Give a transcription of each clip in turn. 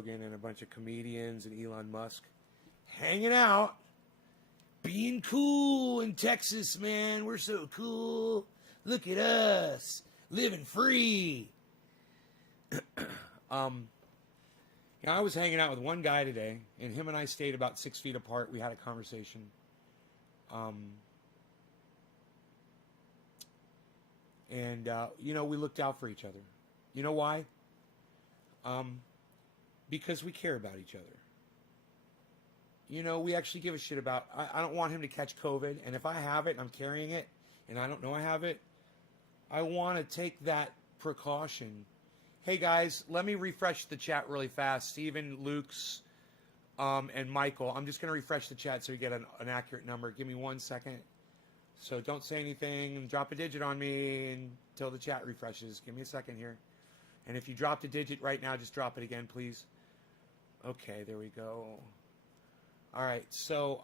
Rogan and a bunch of comedians and Elon Musk hanging out, being cool in Texas, man. We're so cool. Look at us, living free. I was hanging out with one guy today, and him and I stayed about 6 feet apart. We had a conversation. We looked out for each other. You know why? Because we care about each other. We actually give a shit about... I don't want him to catch COVID, and if I have it and I'm carrying it, and I don't know I have it, I want to take that precaution. Hey, guys, let me refresh the chat really fast. Steven, Luke's, and Michael. I'm just going to refresh the chat so you get an accurate number. Give me 1 second. So don't say anything and drop a digit on me until the chat refreshes. Give me a second here. And if you dropped a digit right now, just drop it again, please. Okay, there we go. All right, so...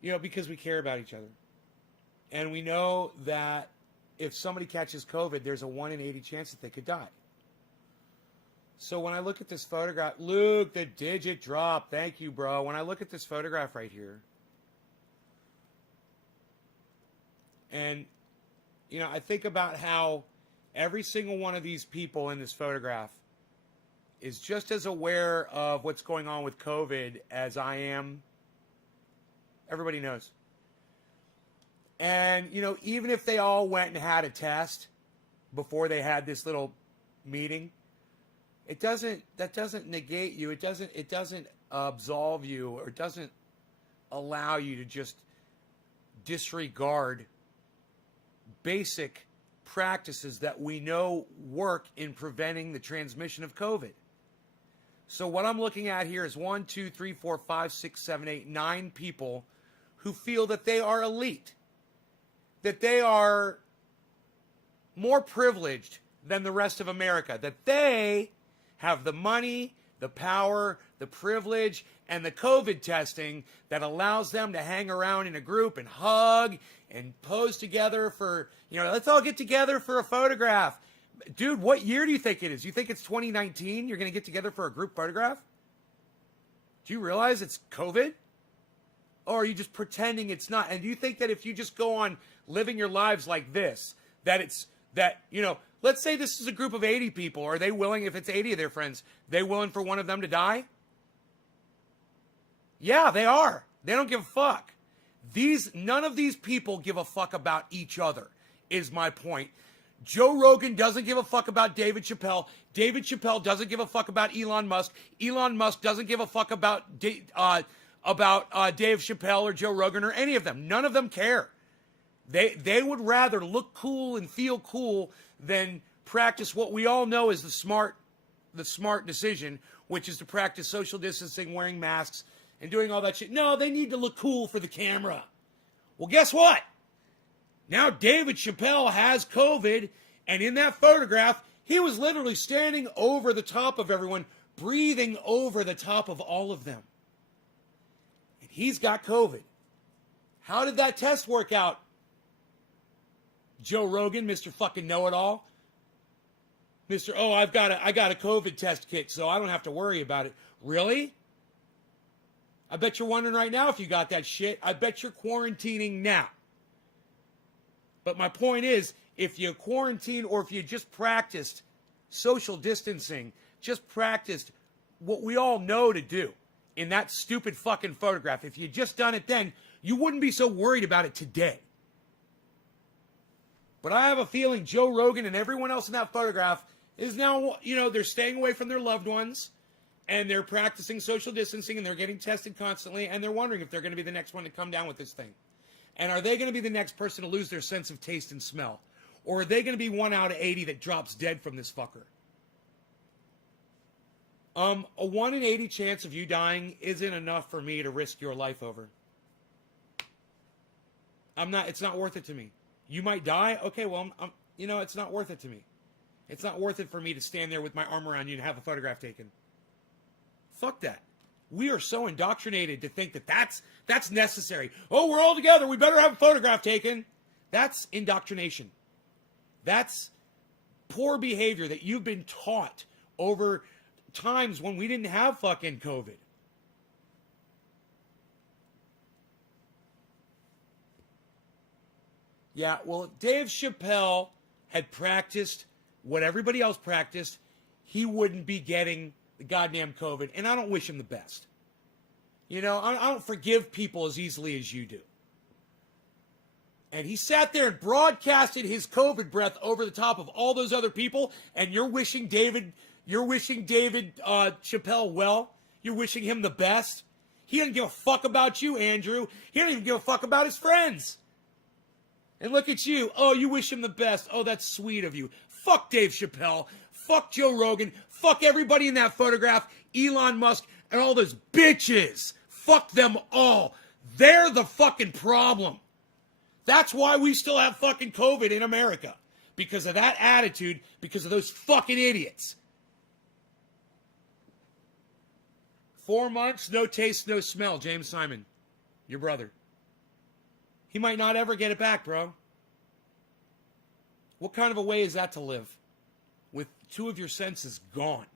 because we care about each other. And we know that if somebody catches COVID, there's a 1 in 80 chance that they could die. So when I look at this photograph, Luke, the digit drop. Thank you, bro. When I look at this photograph right here, and, I think about how every single one of these people in this photograph is just as aware of what's going on with COVID as I am. Everybody knows. And, even if they all went and had a test before they had this little meeting, that doesn't negate you. It doesn't absolve you, or it doesn't allow you to just disregard basic practices that we know work in preventing the transmission of COVID. So what I'm looking at here is 1, 2, 3, 4, 5, 6, 7, 8, 9 people who feel that they are elite, that they are more privileged than the rest of America, that they have the money, the power, the privilege, and the COVID testing that allows them to hang around in a group and hug and pose together for, let's all get together for a photograph. Dude, what year do you think it is? You think it's 2019? You're going to get together for a group photograph? Do you realize it's COVID? Or are you just pretending it's not? And do you think that if you just go on living your lives like this, let's say this is a group of 80 people. Are they willing, if it's 80 of their friends, they willing for one of them to die? Yeah, they are. They don't give a fuck. None of these people give a fuck about each other, is my point. Joe Rogan doesn't give a fuck about David Chappelle. David Chappelle doesn't give a fuck about Elon Musk. Elon Musk doesn't give a fuck about Dave Chappelle or Joe Rogan or any of them. None of them care. They would rather look cool and feel cool than practice what we all know is the smart decision, which is to practice social distancing, wearing masks, and doing all that shit. No, they need to look cool for the camera. Well, guess what? Now David Chappelle has COVID, and in that photograph, he was literally standing over the top of everyone, breathing over the top of all of them. And he's got COVID. How did that test work out? Joe Rogan, Mr. fucking know-it-all. Mr. Oh, I got a COVID test kit, so I don't have to worry about it. Really? I bet you're wondering right now if you got that shit. I bet you're quarantining now. But my point is, if you quarantine or if you just practiced social distancing, just practiced what we all know to do in that stupid fucking photograph, if you just done it then, you wouldn't be so worried about it today. But I have a feeling Joe Rogan and everyone else in that photograph is now, they're staying away from their loved ones and they're practicing social distancing and they're getting tested constantly and they're wondering if they're going to be the next one to come down with this thing. And are they going to be the next person to lose their sense of taste and smell? Or are they going to be 1 out of 80 that drops dead from this fucker? A 1 in 80 chance of you dying isn't enough for me to risk your life over. It's not worth it to me. You might die? Okay, well, it's not worth it to me. It's not worth it for me to stand there with my arm around you and have a photograph taken. Fuck that. We are so indoctrinated to think that that's necessary. Oh, we're all together. We better have a photograph taken. That's indoctrination. That's poor behavior that you've been taught over times when we didn't have fucking COVID. Yeah, well, Dave Chappelle had practiced what everybody else practiced, he wouldn't be getting the goddamn COVID. And I don't wish him the best. You know, I don't forgive people as easily as you do. And he sat there and broadcasted his COVID breath over the top of all those other people. And you're wishing David Chappelle well. You're wishing him the best. He doesn't give a fuck about you, Andrew. He doesn't even give a fuck about his friends. And look at you. Oh, you wish him the best. Oh, that's sweet of you. Fuck Dave Chappelle. Fuck Joe Rogan. Fuck everybody in that photograph. Elon Musk and all those bitches. Fuck them all. They're the fucking problem. That's why we still have fucking COVID in America. Because of that attitude. Because of those fucking idiots. 4 months, no taste, no smell. James Simon, your brother. He might not ever get it back, bro. What kind of a way is that to live? With 2 of your senses gone.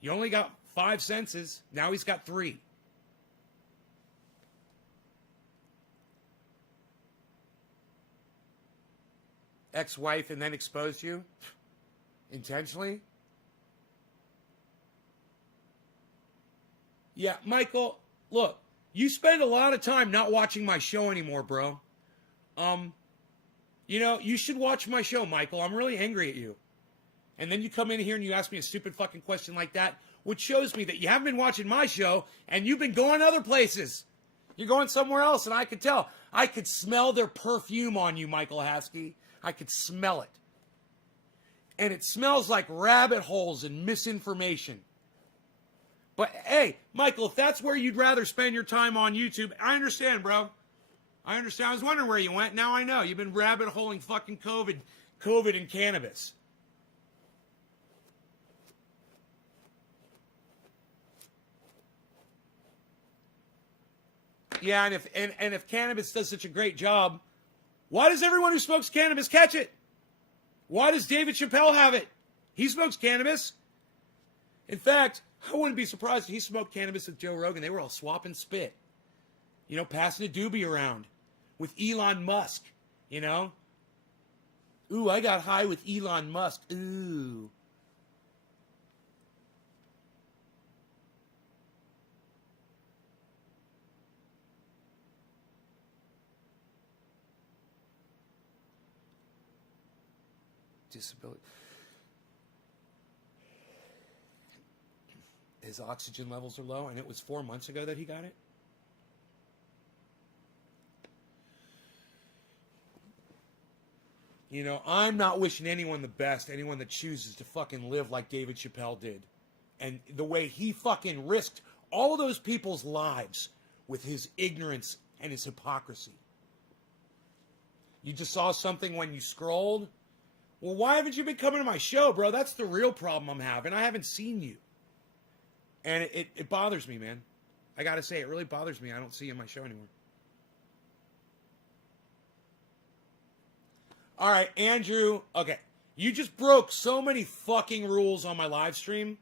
You only got 5 senses. Now he's got 3. Ex-wife and then exposed you? Intentionally? Yeah, Michael, look. You spend a lot of time not watching my show anymore, bro. You know, you should watch my show, Michael. I'm really angry at you. And then you come in here and you ask me a stupid fucking question like that, which shows me that you haven't been watching my show and you've been going other places. You're going somewhere else, and I could tell. I could smell their perfume on you, Michael Haskey. I could smell it. And it smells like rabbit holes and misinformation. But, hey, Michael, if that's where you'd rather spend your time on YouTube, I understand, bro. I understand. I was wondering where you went. Now I know. You've been rabbit holing fucking COVID and cannabis. Yeah, and if cannabis does such a great job, why does everyone who smokes cannabis catch it? Why does David Chappelle have it? He smokes cannabis. In fact, I wouldn't be surprised if he smoked cannabis with Joe Rogan. They were all swapping spit. You know, passing a doobie around with Elon Musk, you know. Ooh, I got high with Elon Musk. Ooh. Disability. His oxygen levels are low, and it was 4 months ago that he got it? You know, I'm not wishing anyone the best, anyone that chooses to fucking live like David Chappelle did. And the way he fucking risked all of those people's lives with his ignorance and his hypocrisy. You just saw something when you scrolled? Well, why haven't you been coming to my show, bro? That's the real problem I'm having. I haven't seen you. And it bothers me, man. I gotta say, it really bothers me. I don't see you in my show anymore. All right, Andrew. Okay, you just broke so many fucking rules on my live stream.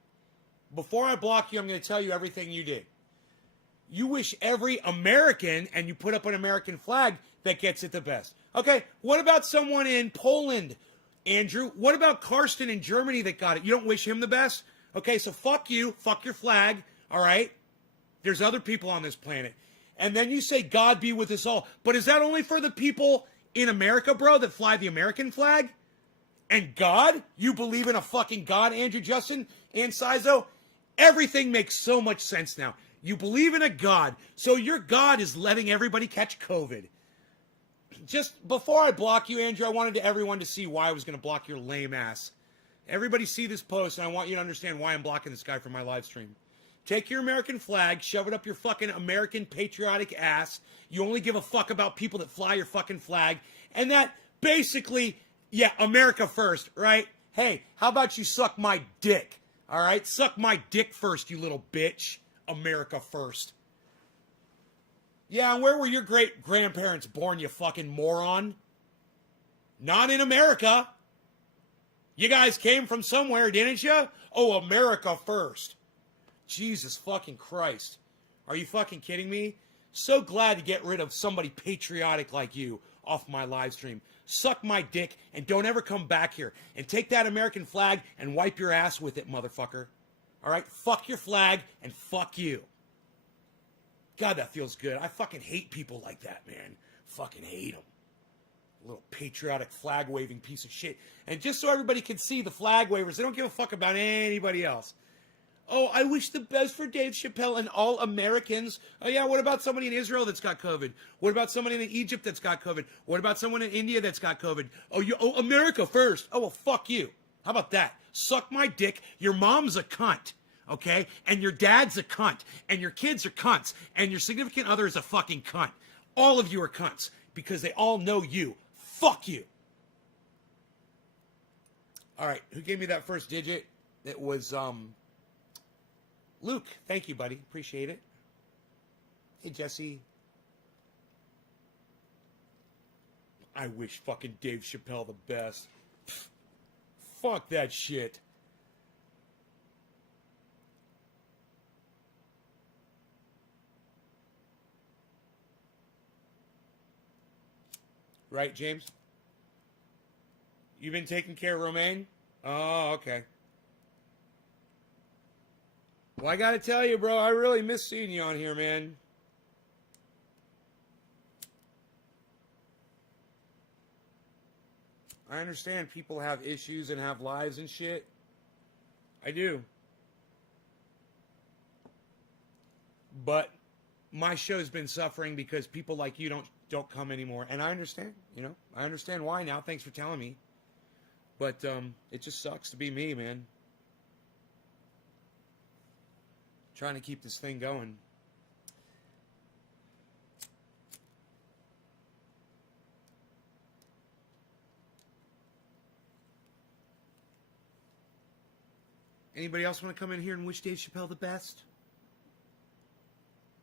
Before I block you, I'm going to tell you everything you did. You wish every American, and you put up an American flag, that gets it the best. Okay, what about someone in Poland, Andrew? What about Karsten in Germany that got it? You don't wish him the best? Okay, so fuck you, fuck your flag, all right? There's other people on this planet. And then you say, God be with us all. But is that only for the people in America, bro, that fly the American flag? And God? You believe in a fucking God, Andrew Justin and Sizo? Everything makes so much sense now. You believe in a God, so your God is letting everybody catch COVID. Just before I block you, Andrew, I wanted everyone to see why I was going to block your lame ass. Everybody see this post, and I want you to understand why I'm blocking this guy from my live stream. Take your American flag, shove it up your fucking American patriotic ass. You only give a fuck about people that fly your fucking flag. And that basically, yeah, America first, right? Hey, how about you suck my dick? All right? Suck my dick first, you little bitch. America first. Yeah, and where were your great-grandparents born, you fucking moron? Not in America. You guys came from somewhere, didn't you? Oh, America first. Jesus fucking Christ. Are you fucking kidding me? So glad to get rid of somebody patriotic like you off my live stream. Suck my dick and don't ever come back here. And take that American flag and wipe your ass with it, motherfucker. All right? Fuck your flag and fuck you. God, that feels good. I fucking hate people like that, man. Fucking hate them. Little patriotic flag waving piece of shit. And just so everybody can see, the flag wavers, they don't give a fuck about anybody else. Oh, I wish the best for Dave Chappelle and all Americans. Oh, yeah, what about somebody in Israel that's got COVID? What about somebody in Egypt that's got COVID? What about someone in India that's got COVID? Oh, America first. Oh, well, fuck you. How about that? Suck my dick. Your mom's a cunt, okay? And your dad's a cunt. And your kids are cunts. And your significant other is a fucking cunt. All of you are cunts because they all know you. Fuck you. All right, who gave me that first digit? It was, Luke. Thank you, buddy. Appreciate it. Hey, Jesse. I wish fucking Dave Chappelle the best. Pfft, fuck that shit. Right, James? You've been taking care of Romaine? Oh, okay. Well, I gotta tell you, bro, I really miss seeing you on here, man. I understand people have issues and have lives and shit. I do. But my show's been suffering because people like you don't come anymore. And I understand, I understand why now. Thanks for telling me. But it just sucks to be me, man. Trying to keep this thing going. Anybody else want to come in here and wish Dave Chappelle the best?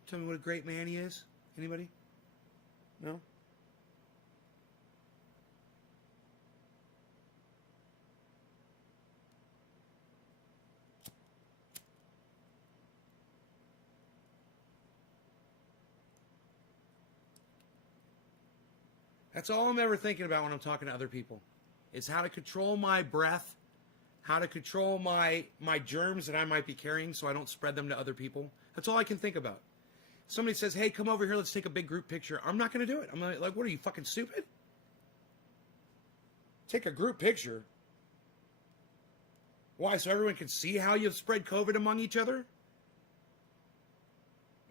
Tell me what a great man he is. Anybody? No? That's all I'm ever thinking about when I'm talking to other people. Is how to control my breath, how to control my germs that I might be carrying so I don't spread them to other people. That's all I can think about. Somebody says, hey, come over here, let's take a big group picture. I'm not going to do it. I'm like, what are you, fucking stupid? Take a group picture? Why, so everyone can see how you've spread COVID among each other?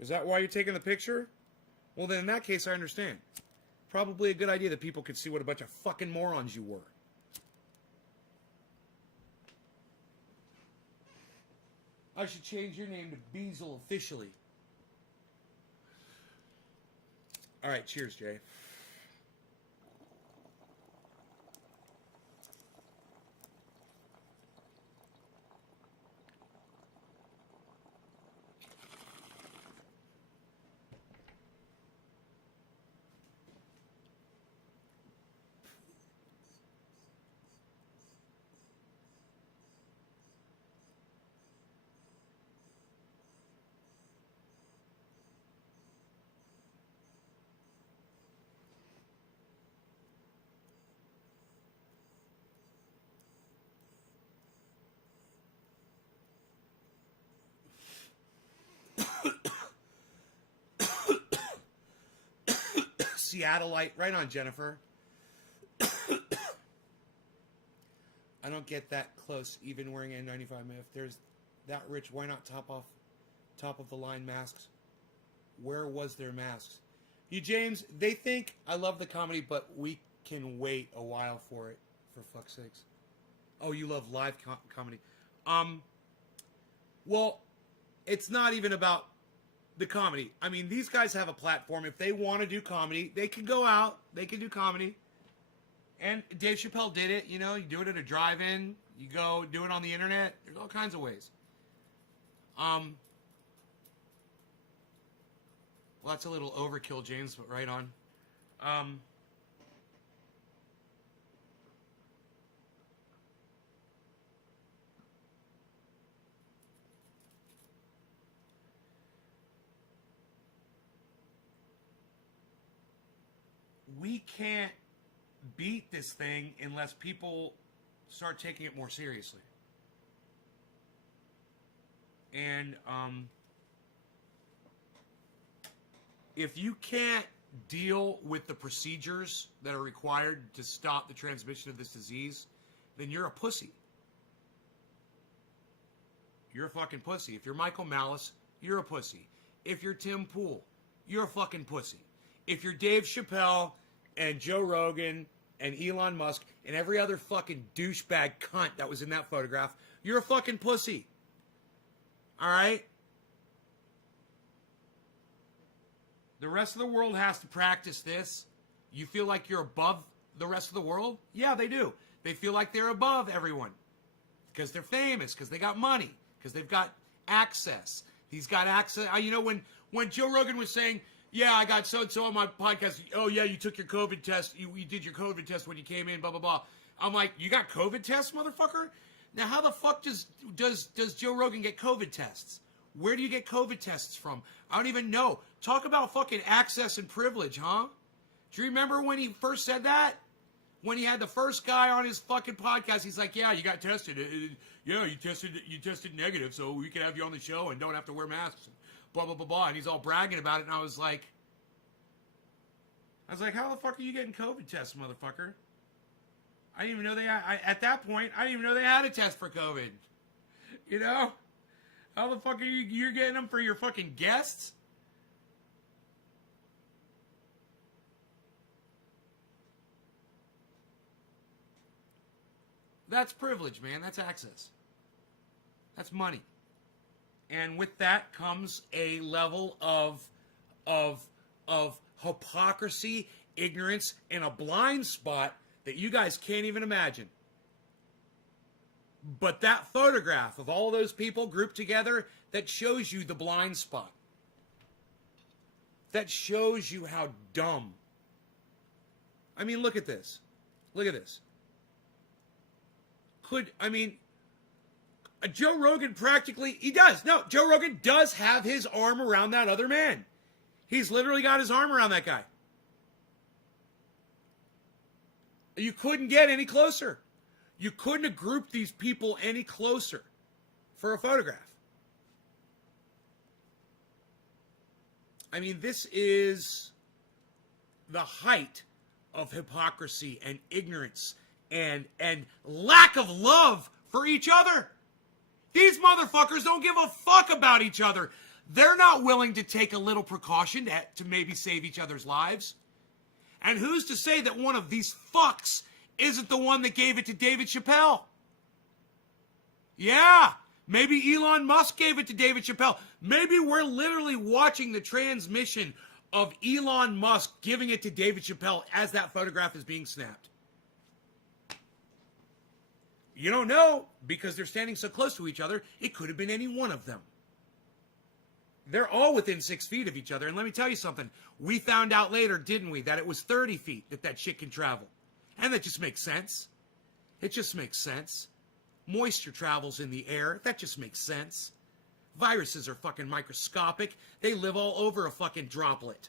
Is that why you're taking the picture? Well, then in that case, I understand. Probably a good idea that people could see what a bunch of fucking morons you were. I should change your name to Beazle officially. All right, cheers, Jay. Seattleite, right on, Jennifer. I don't get that close, even wearing N95. If there's that rich, why not top of the line masks? Where was their masks? You, James, they think I love the comedy, but we can wait a while for it, for fuck's sakes. Oh, you love live comedy. Well, it's not even about the comedy. I mean, these guys have a platform. If they want to do comedy, they can go out. They can do comedy. And Dave Chappelle did it. You do it at a drive-in. You go do it on the internet. There's all kinds of ways. Well, that's a little overkill, James, but right on. we can't beat this thing unless people start taking it more seriously. And if you can't deal with the procedures that are required to stop the transmission of this disease, then you're a pussy. You're a fucking pussy. If you're Michael Malice, you're a pussy. If you're Tim Pool, you're a fucking pussy. If you're Dave Chappelle and Joe Rogan and Elon Musk and every other fucking douchebag cunt that was in that photograph, you're a fucking pussy. All right? The rest of the world has to practice this. You feel like you're above the rest of the world? Yeah, they do. They feel like they're above everyone because they're famous, because they got money, because they've got access. He's got access. You know, when Joe Rogan was saying, yeah, I got so-and-so on my podcast. Oh, yeah, you took your COVID test. You did your COVID test when you came in, blah, blah, blah. I'm like, you got COVID tests, motherfucker? Now, how the fuck does Joe Rogan get COVID tests? Where do you get COVID tests from? I don't even know. Talk about fucking access and privilege, huh? Do you remember when he first said that? When he had the first guy on his fucking podcast, he's like, yeah, you got tested. Yeah, you tested negative, so we can have you on the show and don't have to wear masks. And blah, blah, blah, blah. And he's all bragging about it. And I was like, how the fuck are you getting COVID tests, motherfucker? I didn't even know at that point, I didn't even know they had a test for COVID. You know? How the fuck are you're getting them for your fucking guests? That's privilege, man. That's access. That's money. And with that comes a level of hypocrisy, ignorance, and a blind spot that you guys can't even imagine. But that photograph of all those people grouped together, that shows you the blind spot. That shows you how dumb. I mean, look at this. Look at this. Joe Rogan practically, he does. No, Joe Rogan does have his arm around that other man. He's literally got his arm around that guy. You couldn't get any closer. You couldn't have grouped these people any closer for a photograph. I mean, this is the height of hypocrisy and ignorance and lack of love for each other. These motherfuckers don't give a fuck about each other. They're not willing to take a little precaution to maybe save each other's lives. And who's to say that one of these fucks isn't the one that gave it to David Chappelle? Yeah, maybe Elon Musk gave it to David Chappelle. Maybe we're literally watching the transmission of Elon Musk giving it to David Chappelle as that photograph is being snapped. You don't know, because they're standing so close to each other, it could have been any one of them. They're all within 6 feet of each other. And let me tell you something. We found out later, didn't we, that it was 30 feet that shit can travel. And that just makes sense. It just makes sense. Moisture travels in the air. That just makes sense. Viruses are fucking microscopic. They live all over a fucking droplet.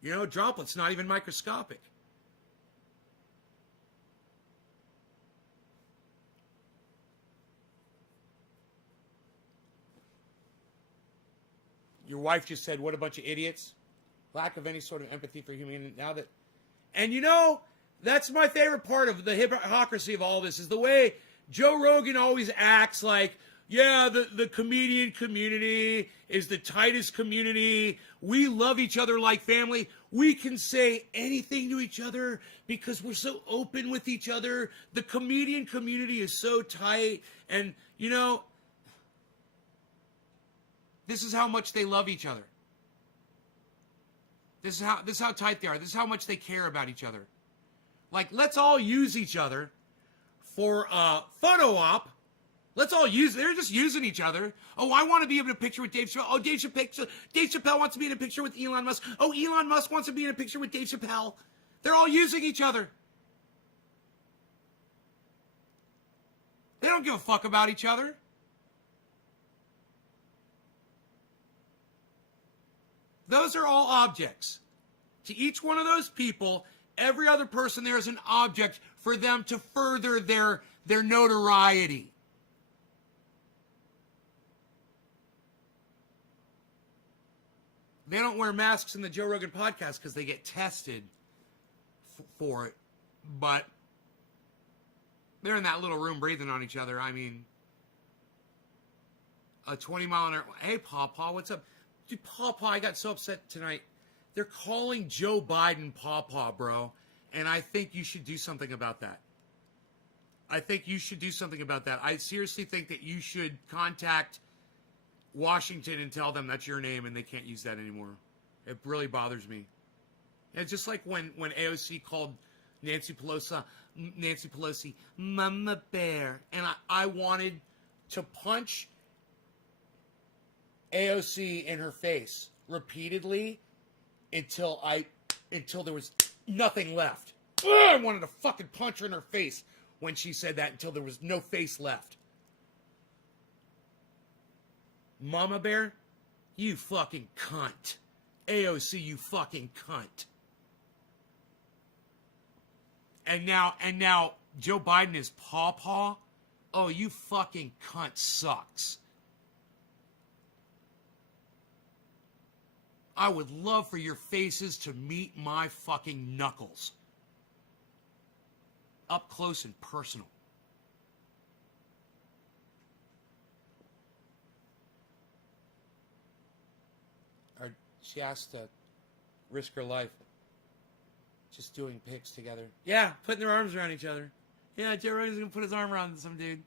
You know, droplet's not even microscopic. Your wife just said, what a bunch of idiots. Lack of any sort of empathy for humanity. And you know, that's my favorite part of the hypocrisy of all this, is the way Joe Rogan always acts like, yeah, the comedian community is the tightest community. We love each other like family. We can say anything to each other because we're so open with each other. The comedian community is so tight. And, you know, this is how much they love each other. This is how tight they are. This is how much they care about each other. Like, let's all use each other for a photo op. Let's all use, they're just using each other. Oh, I want to be in a picture with Dave Chappelle. Oh, Dave Chappelle wants to be in a picture with Elon Musk. Oh, Elon Musk wants to be in a picture with Dave Chappelle. They're all using each other. They don't give a fuck about each other. Those are all objects. To each one of those people, every other person there is an object for them to further their notoriety. They don't wear masks in the Joe Rogan podcast because they get tested for it. But they're in that little room breathing on each other. I mean, a 20-mile-an-hour... Hey, Pawpaw, what's up? Dude, Pawpaw, I got so upset tonight. They're calling Joe Biden Pawpaw, bro. And I think you should do something about that. I think you should do something about that. I seriously think that you should contact Washington and tell them that's your name and they can't use that anymore. It really bothers me. It's just like when AOC called Nancy Pelosi, Mama Bear. And I wanted to punch AOC in her face repeatedly until there was nothing left. Ugh, I wanted to fucking punch her in her face when she said that until there was no face left. Mama Bear, you fucking cunt. AOC, you fucking cunt. And now Joe Biden is Pawpaw. Oh, you fucking cunt sucks. I would love for your faces to meet my fucking knuckles. Up close and personal. She asked to risk her life just doing pics together. Yeah, putting their arms around each other. Yeah, Joe Rogan's going to put his arm around some dude.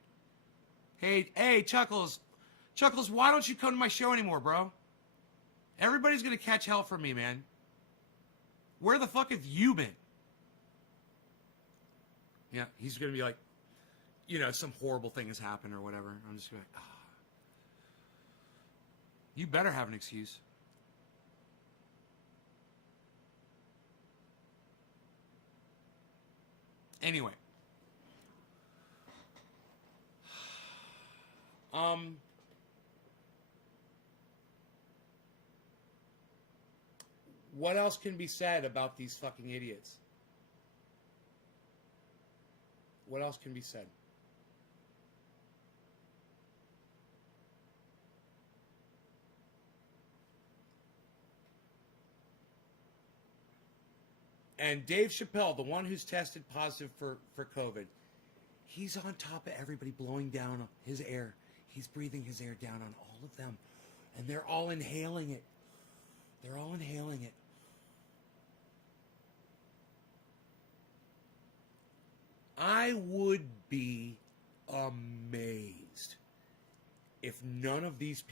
Hey, Chuckles. Chuckles, why don't you come to my show anymore, bro? Everybody's going to catch hell from me, man. Where the fuck have you been? Yeah, he's going to be like, some horrible thing has happened or whatever. I'm just going to be like, You better have an excuse. Anyway. What else can be said about these fucking idiots? What else can be said? And Dave Chappelle, the one who's tested positive for COVID, he's on top of everybody blowing down his air. He's breathing his air down on all of them. And they're all inhaling it. They're all inhaling it. I would be amazed if none of these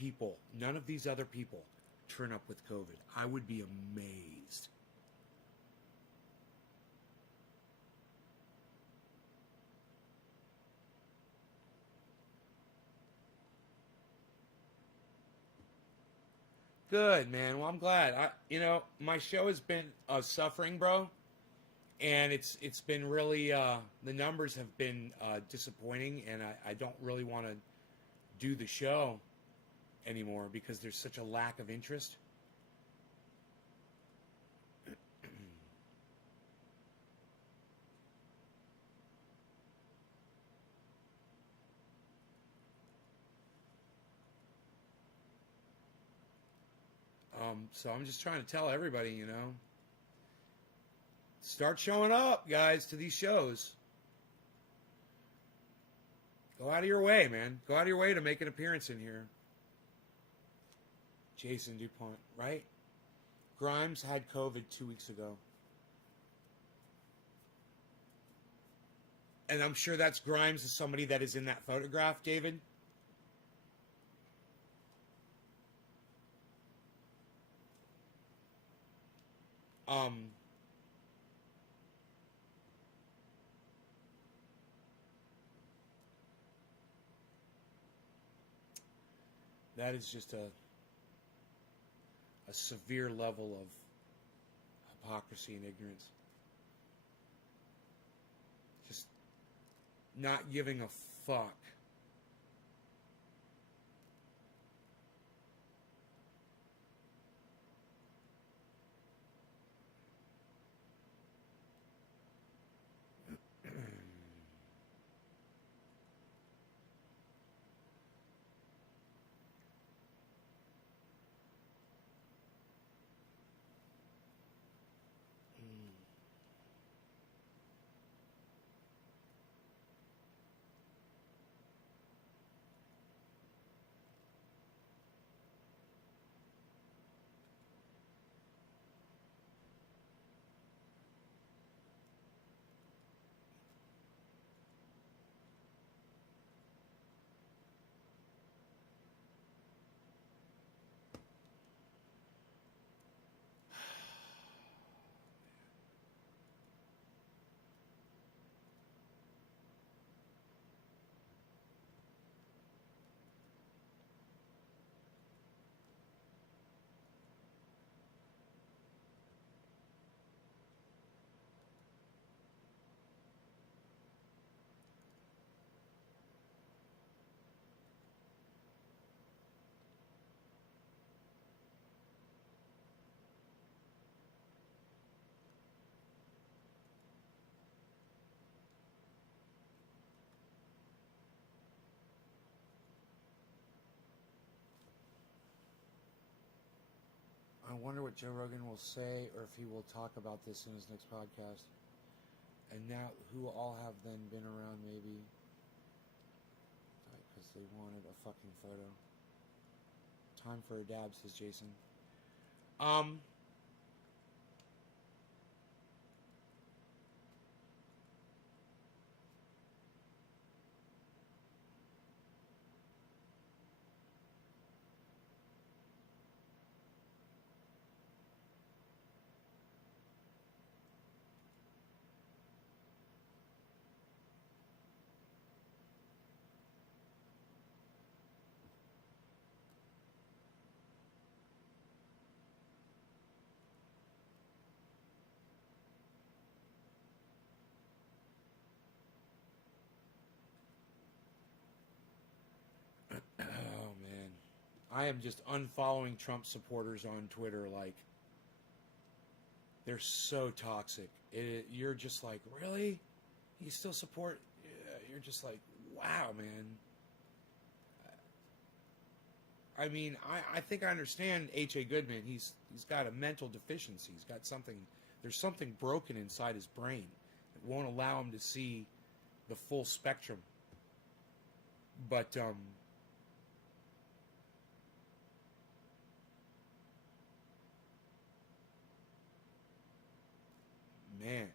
other people turn up with COVID. I would be amazed. Good, man. Well, I'm glad. My show has been suffering, bro. And it's been really, the numbers have been disappointing, and I don't really want to do the show anymore because there's such a lack of interest. So I'm just trying to tell everybody, start showing up, guys, to these shows. Go out of your way, man. Go out of your way to make an appearance in here. Jason DuPont, right? Grimes had COVID 2 weeks ago. And I'm sure that's Grimes is somebody that is in that photograph, David. That is just a severe level of hypocrisy and ignorance. Just not giving a fuck. wonder what Joe Rogan will say or if he will talk about this in his next podcast. And now, who all have then been around maybe? Because they wanted a fucking photo. Time for a dab, says Jason. Oh, man. I am just unfollowing Trump supporters on Twitter. Like, they're so toxic. You're just like, really? You still support? You're just like, wow, man. I mean, I think I understand H.A. Goodman. He's got a mental deficiency. He's got something. There's something broken inside his brain that won't allow him to see the full spectrum. But man,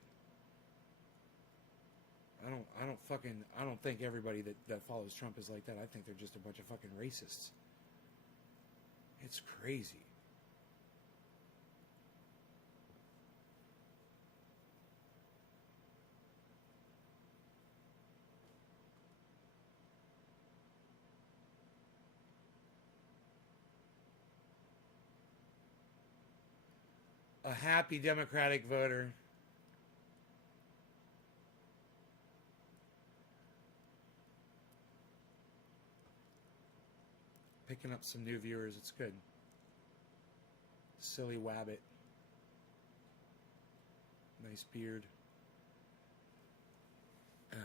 I don't think everybody that follows Trump is like that. I think they're just a bunch of fucking racists. It's crazy. A happy Democratic voter. Picking up some new viewers. It's good. Silly Wabbit. Nice beard. Okay.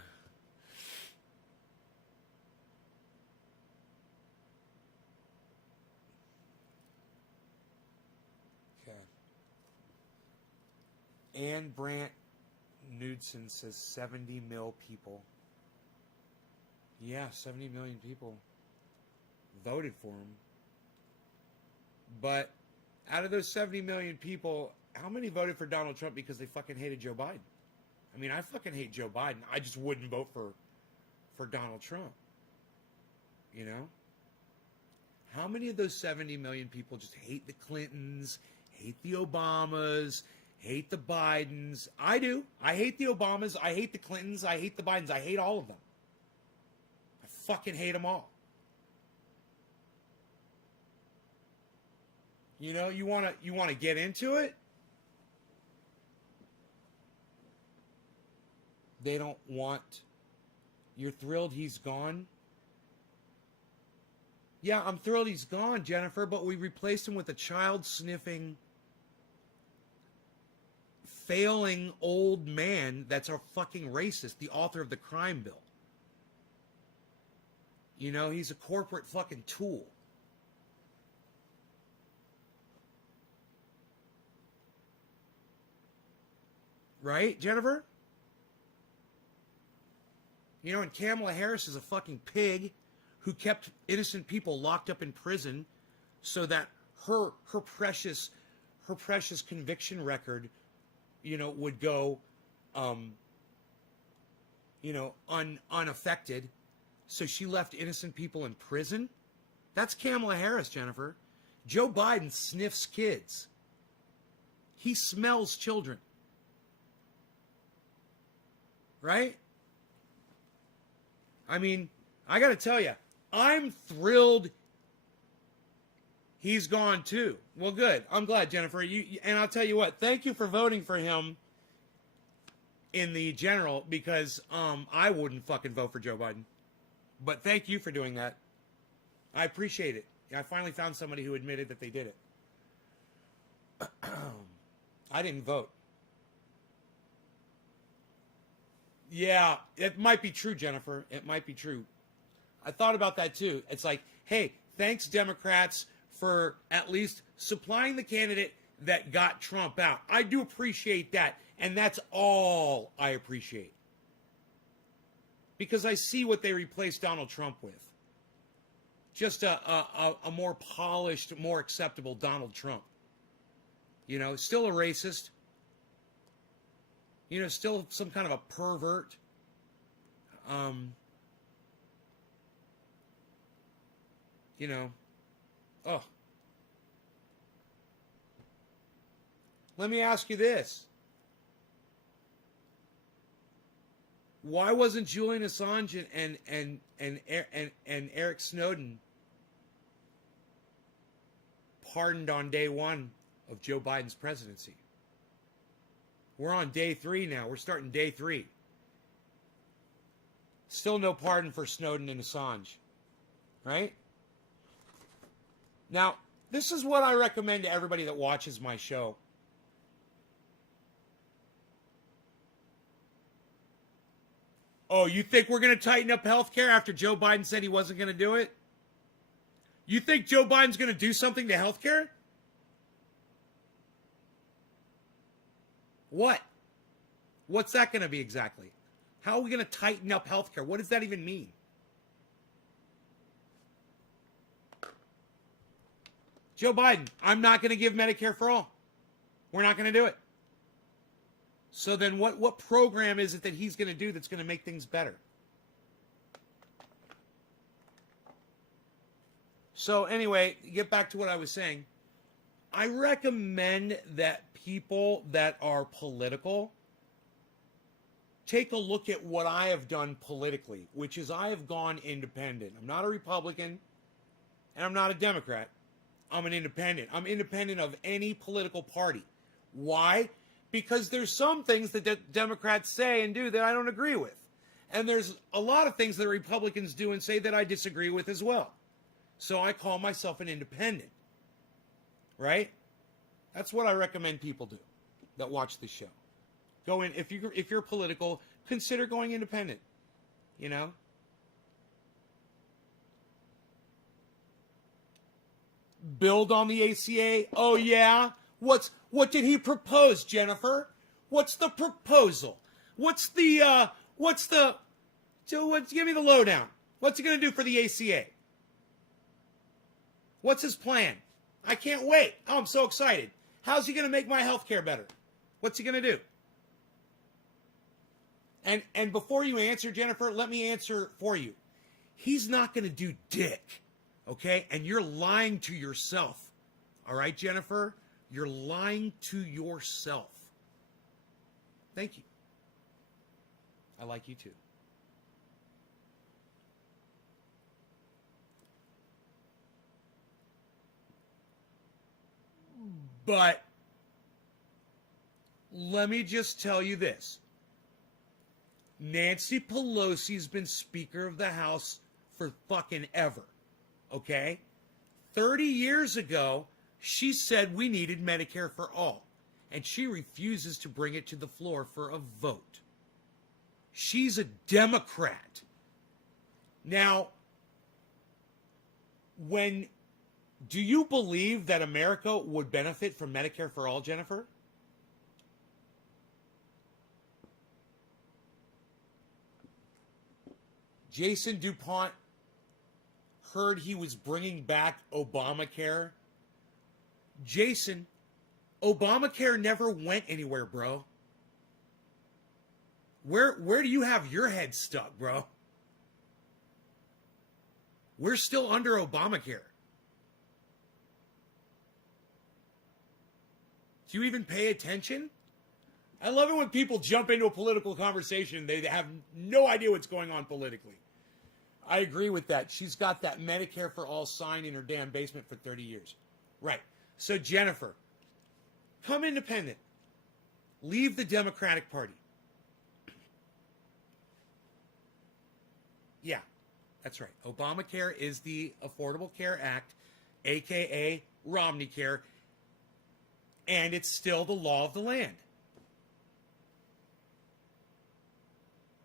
Ann Brandt Knudsen says 70 mil people. Yeah, 70 million people voted for him. But out of those 70 million people, how many voted for Donald Trump because they fucking hated Joe Biden? I mean, I fucking hate Joe Biden. I just wouldn't vote for Donald Trump. You know? How many of those 70 million people just hate the Clintons, hate the Obamas, hate the Bidens? I do. I hate the Obamas. I hate the Clintons. I hate the Bidens. I hate all of them. I fucking hate them all. You know, you want to get into it? They don't want. You're thrilled he's gone? Yeah, I'm thrilled he's gone, Jennifer, but we replaced him with a child-sniffing, failing old man that's a fucking racist, the author of the crime bill. You know, he's a corporate fucking tool. Right, Jennifer? You know, and Kamala Harris is a fucking pig who kept innocent people locked up in prison so that her precious conviction record, you know, would go, unaffected. So she left innocent people in prison. That's Kamala Harris, Jennifer. Joe Biden sniffs kids. He smells children. Right? I mean, I got to tell you, I'm thrilled he's gone too. Well, good. I'm glad, Jennifer. And I'll tell you what, thank you for voting for him in the general, because I wouldn't fucking vote for Joe Biden. But thank you for doing that. I appreciate it. I finally found somebody who admitted that they did it. I didn't vote. Yeah, it might be true, Jennifer. It might be true. I thought about that too. It's like, hey, thanks, Democrats, for at least supplying the candidate that got Trump out. I do appreciate that, and that's all I appreciate. Because I see what they replaced Donald Trump with. Just a more polished, more acceptable Donald Trump. You know, still a racist. You know, still some kind of a pervert. You know, oh. Let me ask you this. Why wasn't Julian Assange and Eric Snowden pardoned on day one of Joe Biden's presidency? We're on day 3 now. We're starting day 3. Still no pardon for Snowden and Assange. Right? Now, this is what I recommend to everybody that watches my show. Oh, you think we're going to tighten up healthcare after Joe Biden said he wasn't going to do it? You think Joe Biden's going to do something to healthcare? What? What's that going to be exactly? How are we going to tighten up healthcare? What does that even mean? Joe Biden, I'm not going to give Medicare for all. We're not going to do it. So then what program is it that he's going to do that's going to make things better? So anyway, get back to what I was saying. I recommend that people that are political take a look at what I have done politically, which is I have gone independent. I'm not a Republican, and I'm not a Democrat. I'm an independent. I'm independent of any political party. Why? Because there's some things that Democrats say and do that I don't agree with. And there's a lot of things that Republicans do and say that I disagree with as well. So I call myself an independent. Right? That's what I recommend people do that watch the show. Go in, if you're political, consider going independent. You know? Build on the ACA. Oh yeah? What did he propose, Jennifer? What's the proposal? Give me the lowdown. What's he going to do for the ACA? What's his plan? I can't wait. Oh, I'm so excited. How's he going to make my health care better? What's he going to do? And before you answer, Jennifer, let me answer for you. He's not going to do dick, okay? And you're lying to yourself, all right, Jennifer? You're lying to yourself. Thank you. I like you too. But let me just tell you this. Nancy Pelosi's been Speaker of the House for fucking ever, okay? 30 years ago, she said we needed Medicare for all, and she refuses to bring it to the floor for a vote. She's a Democrat. Now, do you believe that America would benefit from Medicare for all, Jennifer? Jason DuPont heard he was bringing back Obamacare. Jason, Obamacare never went anywhere, bro. Where do you have your head stuck, bro? We're still under Obamacare. Do you even pay attention? I love it when people jump into a political conversation and they have no idea what's going on politically. I agree with that. She's got that Medicare for all sign in her damn basement for 30 years. Right. So, Jennifer, come independent. Leave the Democratic Party. Yeah, that's right. Obamacare is the Affordable Care Act, a.k.a. Romney Care, and it's still the law of the land.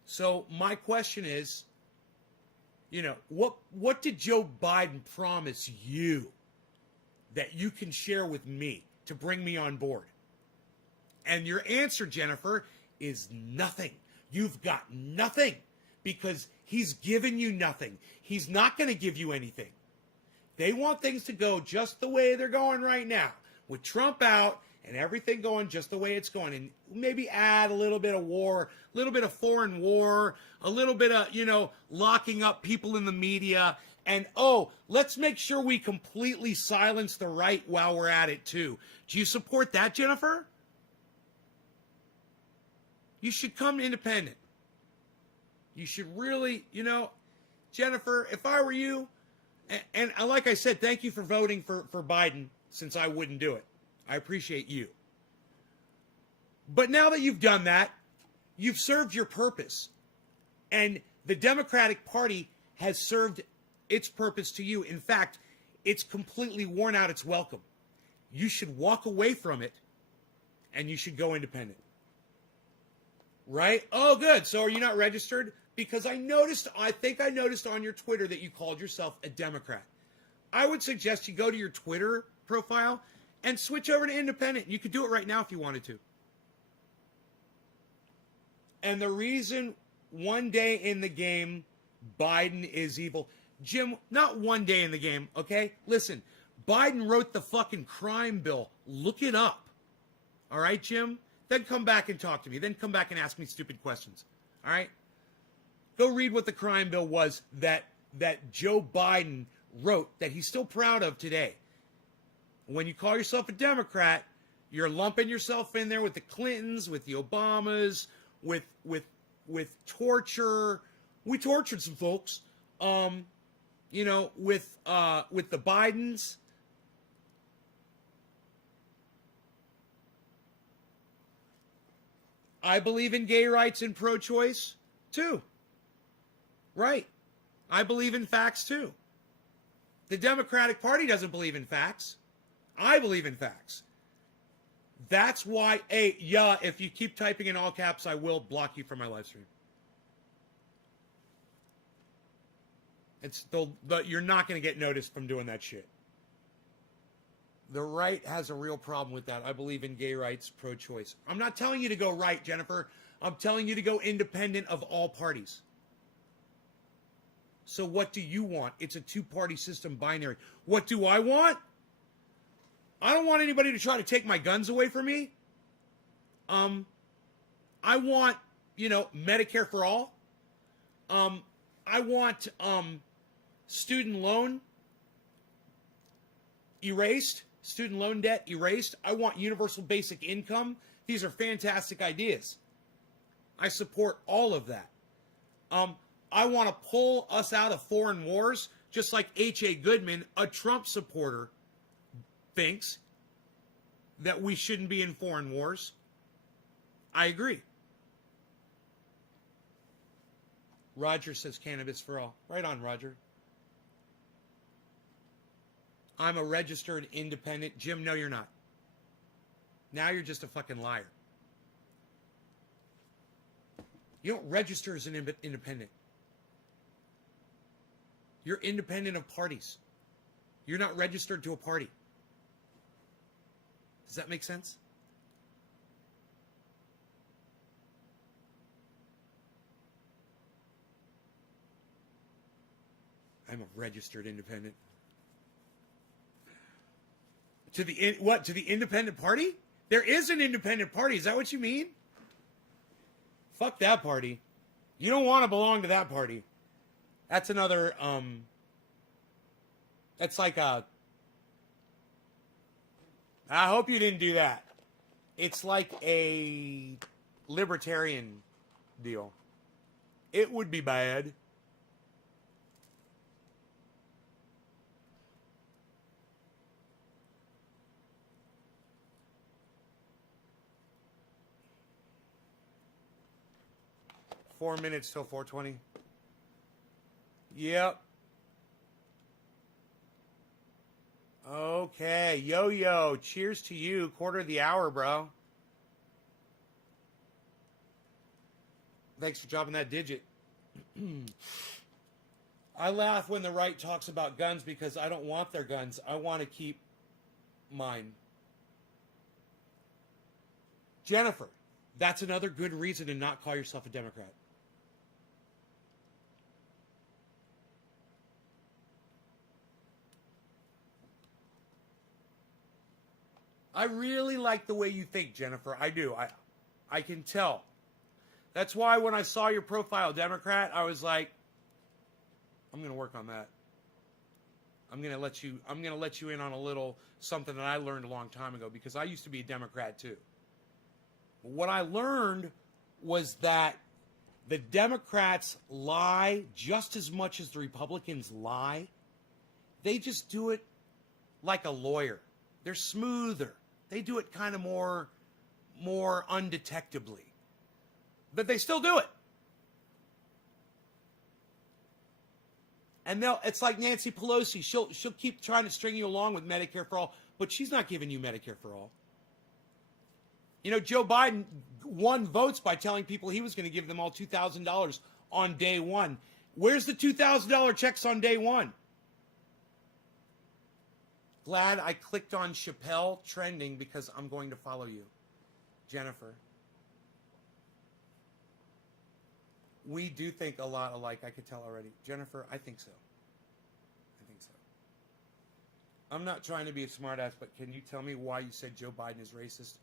So my question is, what did Joe Biden promise you that you can share with me to bring me on board? And your answer, Jennifer, is nothing. You've got nothing because he's given you nothing. He's not going to give you anything. They want things to go just the way they're going right now, with Trump out and everything going just the way it's going, and maybe add a little bit of war, a little bit of foreign war, a little bit of, locking up people in the media. And, let's make sure we completely silence the right while we're at it, too. Do you support that, Jennifer? You should come independent. You should really, Jennifer, if I were you, and like I said, thank you for voting for Biden, since I wouldn't do it. I appreciate you. But now that you've done that, you've served your purpose. And the Democratic Party has served its purpose to you. In fact, it's completely worn out its welcome. You should walk away from it, and you should go independent. Right? Oh, good. So are you not registered? Because I think I noticed on your Twitter that you called yourself a Democrat. I would suggest you go to your Twitter profile and switch over to independent. You could do it right now if you wanted to. And the reason one day in the game, Biden is evil. Jim, not one day in the game, okay? Listen, Biden wrote the fucking crime bill. Look it up. All right, Jim? Then come back and talk to me. Then come back and ask me stupid questions. All right? Go read what the crime bill was that Joe Biden wrote that he's still proud of today. When you call yourself a Democrat, you're lumping yourself in there with the Clintons, with the Obamas, with torture. We tortured some folks. With the Bidens. I believe in gay rights and pro-choice, too. Right. I believe in facts, too. The Democratic Party doesn't believe in facts. I believe in facts. That's why, if you keep typing in all caps, I will block you from my live stream. You're not going to get noticed from doing that shit. The right has a real problem with that. I believe in gay rights, pro-choice. I'm not telling you to go right, Jennifer. I'm telling you to go independent of all parties. So what do you want? It's a two-party system binary. What do I want? I don't want anybody to try to take my guns away from me. I want, Medicare for all. I want student loan erased. Student loan debt erased. I want universal basic income. These are fantastic ideas. I support all of that. I want to pull us out of foreign wars, just like H.A. Goodman, a Trump supporter, thinks that we shouldn't be in foreign wars. I agree. Roger says cannabis for all. Right on, Roger. I'm a registered independent. Jim, no, you're not. Now you're just a fucking liar. You don't register as an independent. You're independent of parties. You're not registered to a party. Does that make sense? I'm a registered independent. To the independent party? There is an independent party. Is that what you mean? Fuck that party. You don't want to belong to that party. That's another, that's like I hope you didn't do that. It's like a libertarian deal. It would be bad. Four minutes till 4:20. Yep. Okay. Yo. Cheers to you. Quarter of the hour, bro. Thanks for dropping that digit. I laugh when the right talks about guns because I don't want their guns. I want to keep mine. Jennifer, that's another good reason to not call yourself a Democrat. I really like the way you think, Jennifer. I do. I can tell. That's why when I saw your profile Democrat, I was like, I'm going to work on that. I'm going to let you in on a little something that I learned a long time ago, because I used to be a Democrat too. What I learned was that the Democrats lie just as much as the Republicans lie. They just do it like a lawyer. They're smoother. They do it kind of more undetectably. But they still do it. And it's like Nancy Pelosi. She'll keep trying to string you along with Medicare for all, but she's not giving you Medicare for all. You know, Joe Biden won votes by telling people he was going to give them all $2,000 on day one. Where's the $2,000 checks on day one? Glad I clicked on Chappelle trending because I'm going to follow you, Jennifer. We do think a lot alike. I could tell already. Jennifer, I think so. I'm not trying to be a smartass, but can you tell me why you said Joe Biden is racist?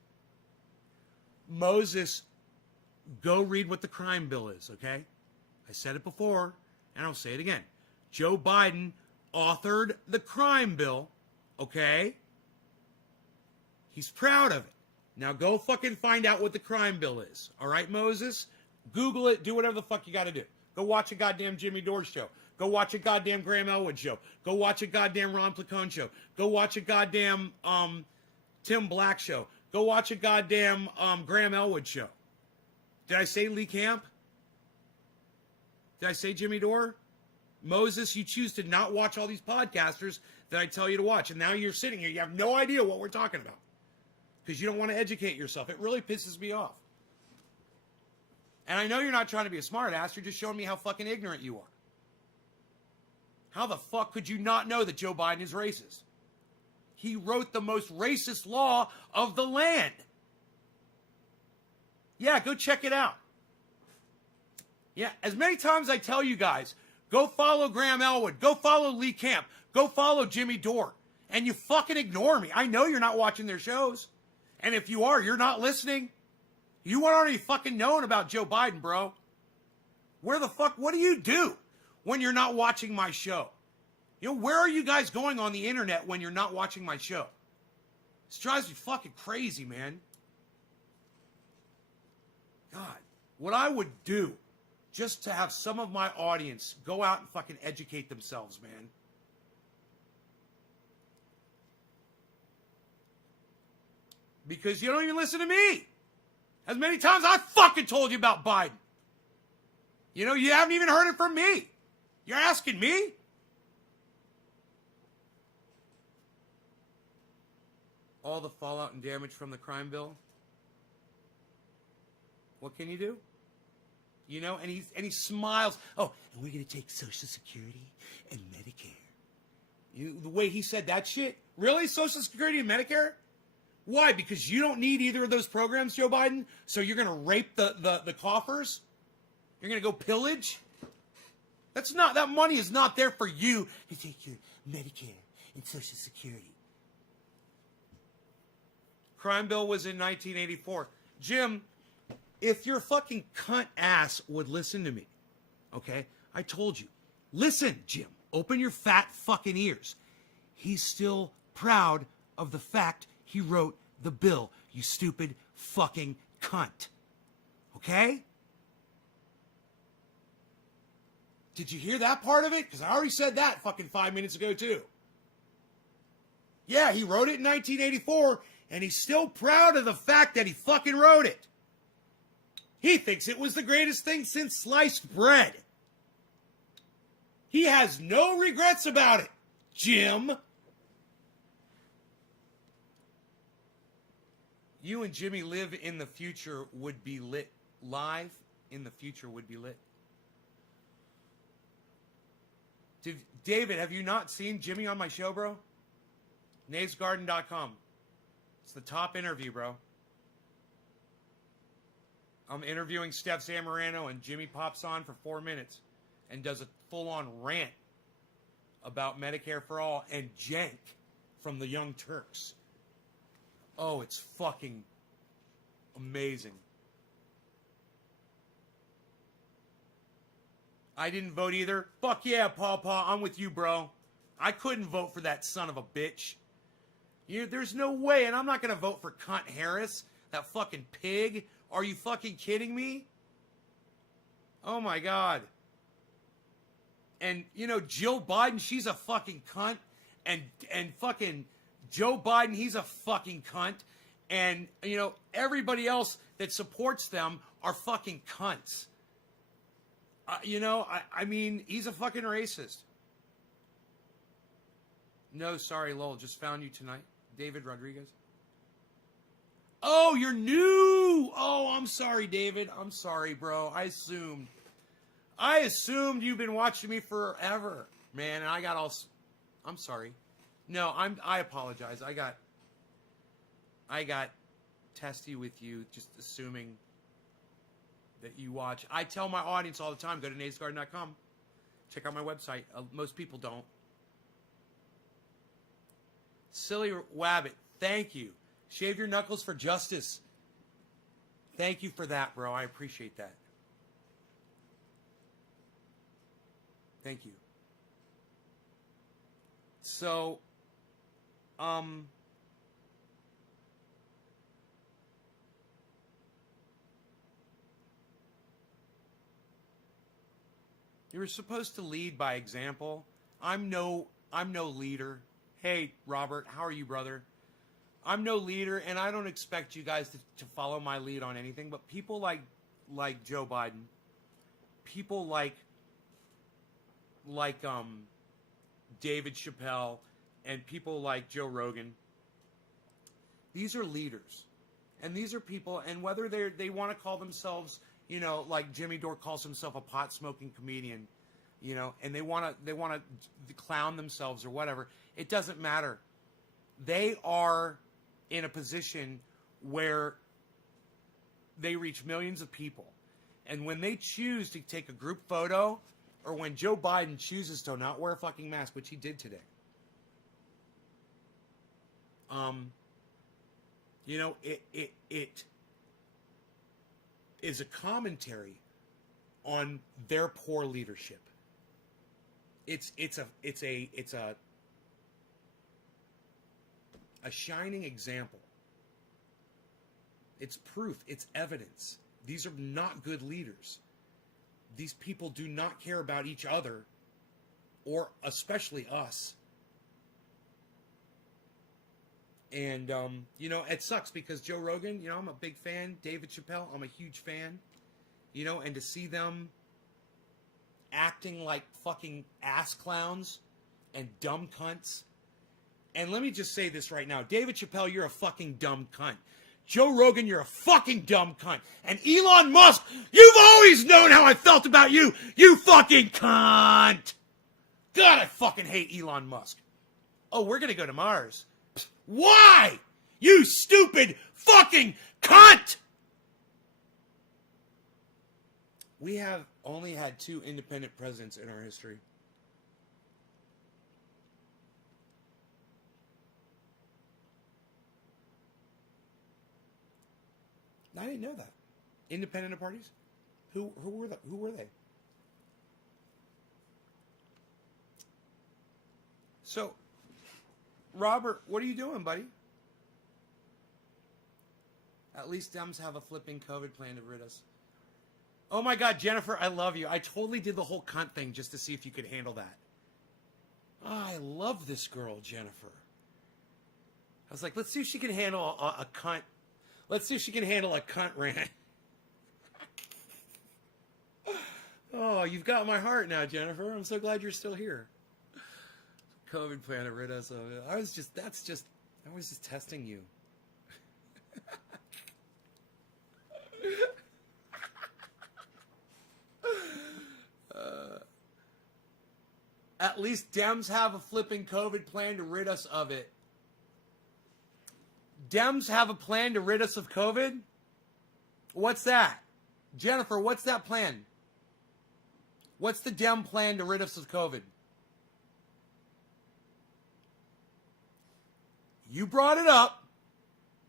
Moses, go read what the crime bill is, okay? I said it before, and I'll say it again. Joe Biden authored the crime bill, okay? He's proud of it. Now go fucking find out what the crime bill is, all right, Moses? Google it, do whatever the fuck you got to do. Go watch a goddamn Jimmy Dore show. Go watch a goddamn Graham Elwood show. Go watch a goddamn Ron Placone show. Go watch a goddamn Tim Black show. Go watch a goddamn Graham Elwood show. Did I say Lee Camp? Did I say Jimmy Dore? Moses, you choose to not watch all these podcasters that I tell you to watch. And now you're sitting here. You have no idea what we're talking about. Because you don't want to educate yourself. It really pisses me off. And I know you're not trying to be a smart ass. You're just showing me how fucking ignorant you are. How the fuck could you not know that Joe Biden is racist? He wrote the most racist law of the land. Yeah, go check it out. Yeah, as many times I tell you guys, go follow Graham Elwood, go follow Lee Camp, go follow Jimmy Dore, and you fucking ignore me. I know you're not watching their shows. And if you are, you're not listening. You already fucking known about Joe Biden, bro. Where the fuck, what do you do when you're not watching my show? You know, where are you guys going on the internet when you're not watching my show? This drives me fucking crazy, man. God, what I would do just to have some of my audience go out and fucking educate themselves, man. Because you don't even listen to me. As many times I fucking told you about Biden. You know, you haven't even heard it from me. You're asking me? All the fallout and damage from the crime bill. What can you do? You know, and he smiles. Oh, and we're going to take Social Security and Medicare. The way he said that shit? Really? Social Security and Medicare? Why? Because you don't need either of those programs, Joe Biden? So you're going to rape the coffers? You're going to go pillage? That money is not there for you to take your Medicare and Social Security. Crime bill was in 1984. Jim, if your fucking cunt ass would listen to me, okay? I told you. Listen, Jim. Open your fat fucking ears. He's still proud of the fact he wrote the bill, you stupid fucking cunt. Okay? Did you hear that part of it? Because I already said that fucking 5 minutes ago, too. Yeah, he wrote it in 1984, and he's still proud of the fact that he fucking wrote it. He thinks it was the greatest thing since sliced bread. He has no regrets about it, Jim. You and Jimmy live in the future would be lit. Live in the future would be lit. David, have you not seen Jimmy on my show, bro? NavesGarden.com. It's the top interview, bro. I'm interviewing Steph Zamorano, and Jimmy pops on for 4 minutes and does a full-on rant about Medicare for All and Cenk from the Young Turks. Oh, it's fucking amazing. I didn't vote either. Fuck yeah, Paw Paw. I'm with you, bro. I couldn't vote for that son of a bitch. There's no way, and I'm not going to vote for Cunt Harris, that fucking pig. Are you fucking kidding me? Oh, my God. And, Jill Biden, she's a fucking cunt. And fucking Joe Biden, he's a fucking cunt. And, everybody else that supports them are fucking cunts. I mean, he's a fucking racist. No, sorry, Lowell. Just found you tonight. David Rodriguez. Oh, you're new. Oh, I'm sorry, David. I'm sorry, bro. I assumed you've been watching me forever, man. And I got all. I'm sorry. No, I apologize. I got testy with you, just assuming that you watch. I tell my audience all the time, go to NavesGarden.com. Check out my website. Most people don't. Silly Wabbit, thank you. Shave your knuckles for justice. Thank you for that, bro. I appreciate that. Thank you. So, you were supposed to lead by example. I'm no leader. Hey, Robert, how are you, brother? I'm no leader, and I don't expect you guys to follow my lead on anything, but people like Joe Biden, people like David Chappelle, and people like Joe Rogan, these are leaders. And these are people, and whether they want to call themselves, like Jimmy Dore calls himself a pot-smoking comedian, and they want to clown themselves or whatever, it doesn't matter. They are in a position where they reach millions of people. And when they choose to take a group photo, or when Joe Biden chooses to not wear a fucking mask, which he did today, it is a commentary on their poor leadership. It's a shining example. It's proof. It's evidence. These are not good leaders. These people do not care about each other, or especially us. And, it sucks because Joe Rogan, I'm a big fan. David Chappelle, I'm a huge fan. And to see them acting like fucking ass clowns and dumb cunts. And let me just say this right now. David Chappelle, you're a fucking dumb cunt. Joe Rogan, you're a fucking dumb cunt. And Elon Musk, you've always known how I felt about you, you fucking cunt. God, I fucking hate Elon Musk. Oh, we're going to go to Mars. Why? You stupid fucking cunt! We have only had 2 independent presidents in our history. I didn't know that. Independent parties? Who were they? So, Robert, what are you doing, buddy? At least Dems have a flipping COVID plan to rid us. Oh my God, Jennifer, I love you. I totally did the whole cunt thing just to see if you could handle that. Oh, I love this girl, Jennifer. I was like, let's see if she can handle a cunt. Let's see if she can handle a cunt rant. Oh, you've got my heart now, Jennifer. I'm so glad you're still here. COVID plan to rid us of it. I was just testing you. At least Dems have a flipping COVID plan to rid us of it. Dems have a plan to rid us of COVID? What's that? Jennifer, what's that plan? What's the Dem plan to rid us of COVID? You brought it up.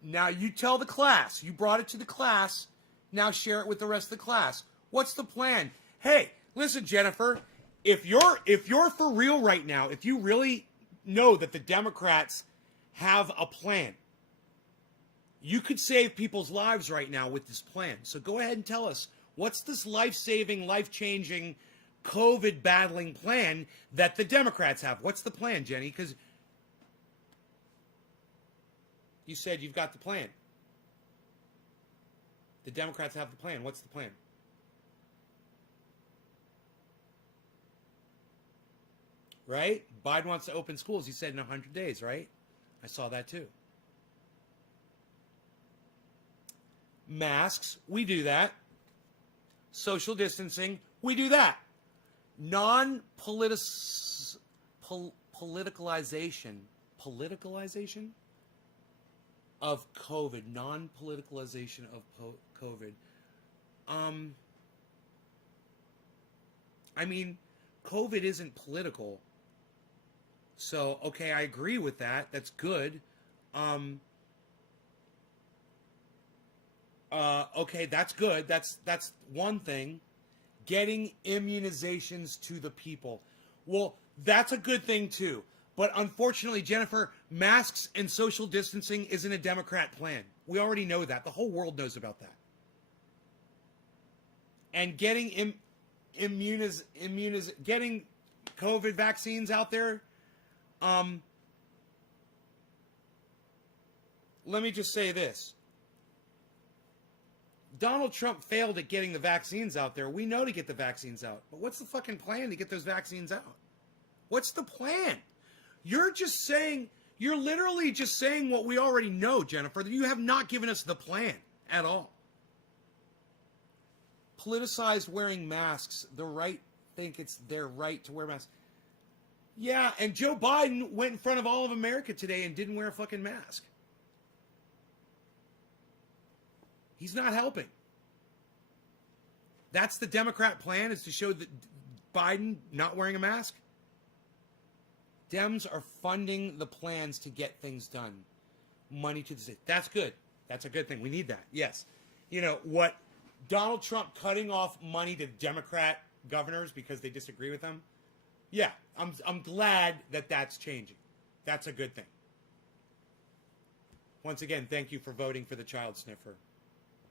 Now you tell the class. You brought it to the class. Now share it with the rest of the class. What's the plan? Hey, listen, Jennifer, if you're for real right now, if you really know that the Democrats have a plan, you could save people's lives right now with this plan. So go ahead and tell us, what's this life-saving, life-changing, COVID-battling plan that the Democrats have? What's the plan, Jenny? Because you said you've got the plan. The Democrats have the plan. What's the plan? Right? Biden wants to open schools, he said, in 100 days, right? I saw that too. Masks, we do that. Social distancing, we do that. Non-politicalization of COVID. Non-politicalization of COVID. I mean, COVID isn't political. So, okay, I agree with that. That's good. Okay, that's good. That's one thing. Getting immunizations to the people. Well, that's a good thing too. But unfortunately, Jennifer, masks and social distancing isn't a Democrat plan. We already know that. The whole world knows about that. And getting getting COVID vaccines out there. Let me just say this. Donald Trump failed at getting the vaccines out there. We know to get the vaccines out. But what's the fucking plan to get those vaccines out? What's the plan? You're literally just saying what we already know, Jennifer. You have not given us the plan at all. Politicized wearing masks. The right think it's their right to wear masks. Yeah, and Joe Biden went in front of all of America today and didn't wear a fucking mask. He's not helping. That's the Democrat plan, is to show that Biden not wearing a mask? Dems are funding the plans to get things done. Money to the state. That's good. That's a good thing. We need that. Yes. You know, what Donald Trump cutting off money to Democrat governors because they disagree with him? Yeah, I'm glad that that's changing. That's a good thing. Once again, thank you for voting for the child sniffer.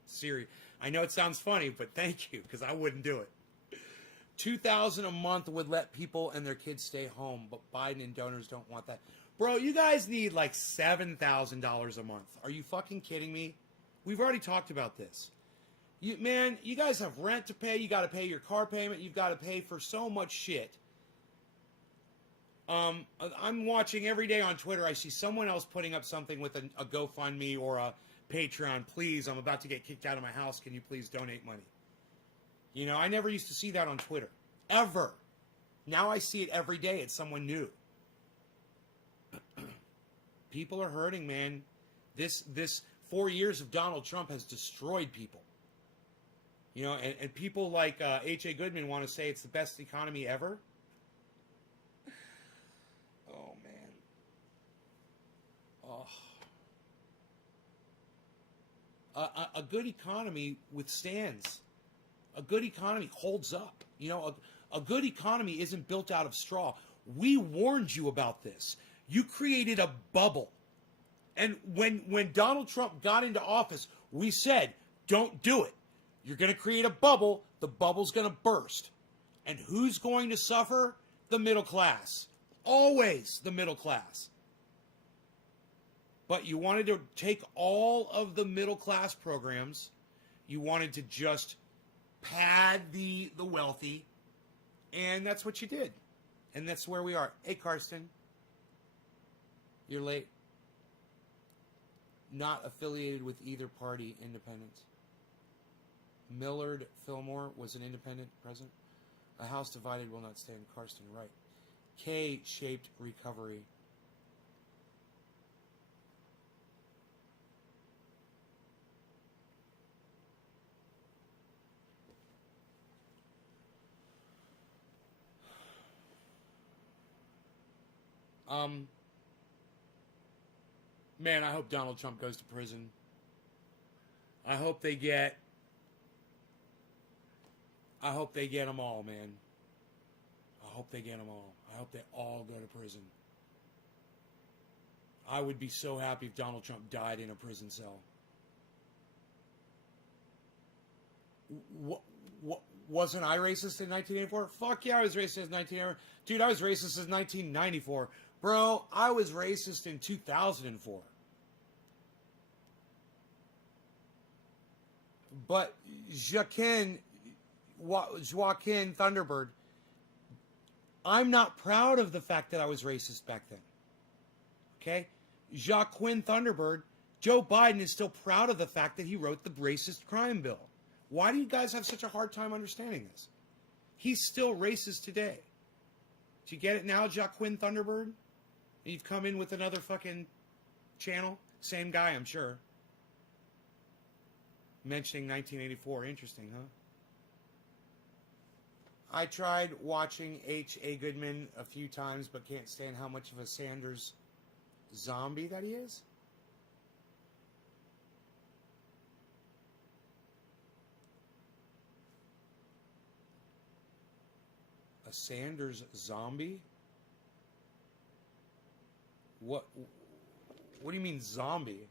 Siri. I know it sounds funny, but thank you, because I wouldn't do it. $2,000 a month would let people and their kids stay home, but Biden and donors don't want that. Bro, you guys need like $7,000 a month. Are you fucking kidding me? We've already talked about this. You guys have rent to pay. You got to pay your car payment. You've got to pay for so much shit. I'm watching every day on Twitter. I see someone else putting up something with a GoFundMe or a Patreon. Please, I'm about to get kicked out of my house. Can you please donate money? You know, I never used to see that on Twitter. Ever. Now I see it every day. It's someone new. People are hurting, man. This 4 years of Donald Trump has destroyed people. You know, and people like H.A. Goodman want to say it's the best economy ever. Oh, man. Oh. A good economy withstands. A good economy holds up. You know, a good economy isn't built out of straw. We warned you about this. You created a bubble. And when Donald Trump got into office, we said, don't do it. You're going to create a bubble. The bubble's going to burst. And who's going to suffer? The middle class. Always the middle class. But you wanted to take all of the middle class programs. You wanted to just pad the wealthy. And that's what you did. And that's where we are. Hey, Karsten. You're late. Not affiliated with either party. Independent. Millard Fillmore was an independent president. A house divided will not stand. Karsten, right. K-shaped recovery. Man, I hope Donald Trump goes to prison. I hope they get them all, man. I hope they get them all. I hope they all go to prison. I would be so happy if Donald Trump died in a prison cell. Wasn't I racist in 1984? Fuck yeah, I was racist in 1984. Dude, I was racist in 1994. Bro, I was racist in 2004. But Joaquin Thunderbird, I'm not proud of the fact that I was racist back then. Okay? Joaquin Thunderbird, Joe Biden is still proud of the fact that he wrote the racist crime bill. Why do you guys have such a hard time understanding this? He's still racist today. Do you get it now, Joaquin Thunderbird? You've come in with another fucking channel? Same guy, I'm sure. Mentioning 1984. Interesting, huh? I tried watching H.A. Goodman a few times, but can't stand how much of a Sanders zombie that he is. A Sanders zombie? What do you mean zombie?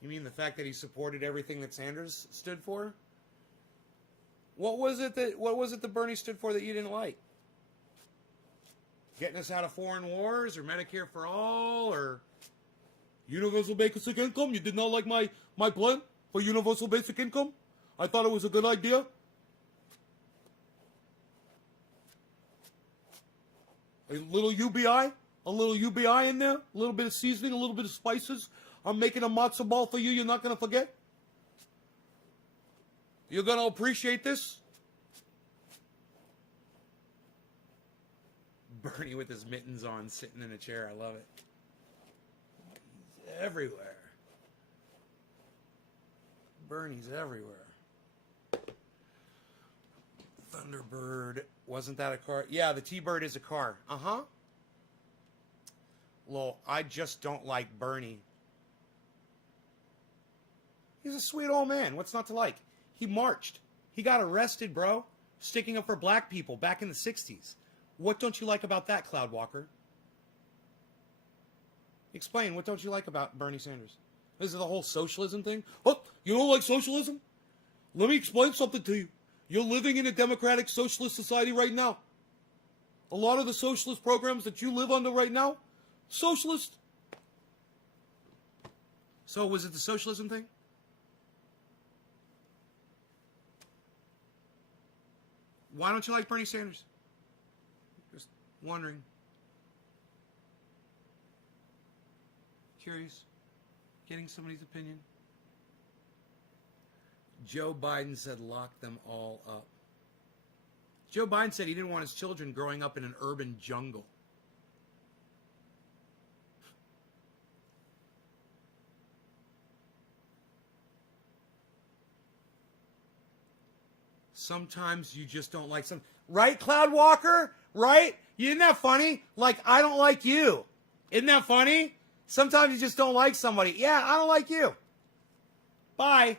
You mean the fact that he supported everything that Sanders stood for? What was it that Bernie stood for that you didn't like? Getting us out of foreign wars, or Medicare for all, or universal basic income? You did not like my plan for universal basic income? I thought it was a good idea. A little UBI in there, a little bit of seasoning, a little bit of spices. I'm making a matzo ball for you. You're not going to forget? You're going to appreciate this? Bernie with his mittens on, sitting in a chair. I love it. He's everywhere. Bernie's everywhere. Thunderbird. Wasn't that a car? Yeah, the T-Bird is a car. Uh-huh. Well, I just don't like Bernie. He's a sweet old man. What's not to like? He marched. He got arrested, bro. Sticking up for black people back in the 60s. What don't you like about that, Cloud Walker? Explain. What don't you like about Bernie Sanders? This is the whole socialism thing? Oh, you don't like socialism? Let me explain something to you. You're living in a democratic socialist society right now. A lot of the socialist programs that you live under right now, socialist. So was it the socialism thing? Why don't you like Bernie Sanders? Just wondering. Curious. Getting somebody's opinion. Joe Biden said lock them all up. Joe Biden said he didn't want his children growing up in an urban jungle. Sometimes you just don't like some. Right, Cloud Walker? Right? Isn't that funny? Like, I don't like you. Isn't that funny? Sometimes you just don't like somebody. Yeah, I don't like you. Bye.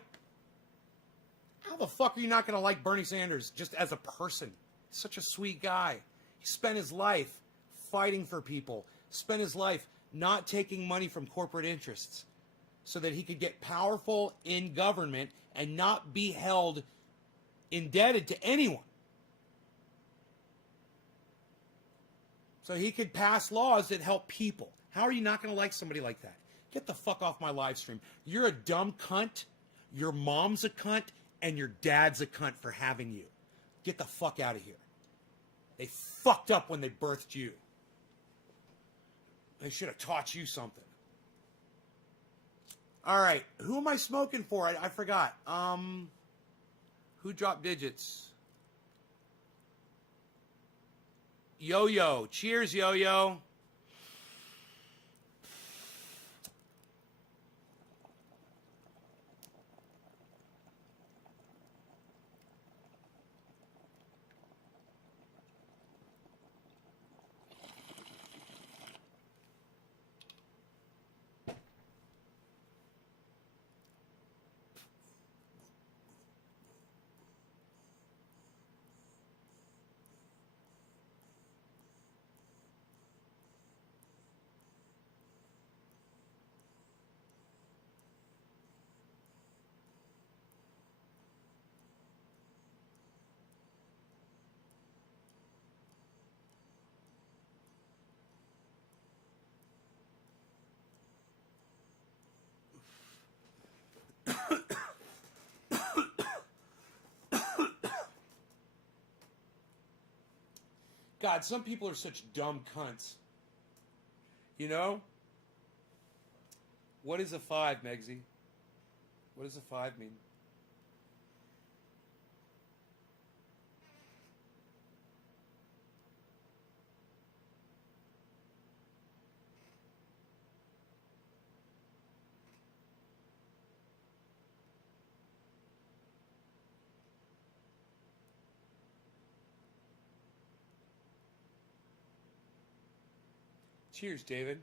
How the fuck are you not going to like Bernie Sanders just as a person? He's such a sweet guy. He spent his life fighting for people. Spent his life not taking money from corporate interests so that he could get powerful in government and not be held indebted to anyone. So he could pass laws that help people. How are you not going to like somebody like that? Get the fuck off my live stream. You're a dumb cunt. Your mom's a cunt. And your dad's a cunt for having you. Get the fuck out of here. They fucked up when they birthed you. They should have taught you something. All right. Who am I smoking for? I forgot. Who dropped digits? Yo-Yo. Cheers, Yo-Yo. God, some people are such dumb cunts. You know? What is a 5, Megsy? What does a 5 mean? Cheers, David.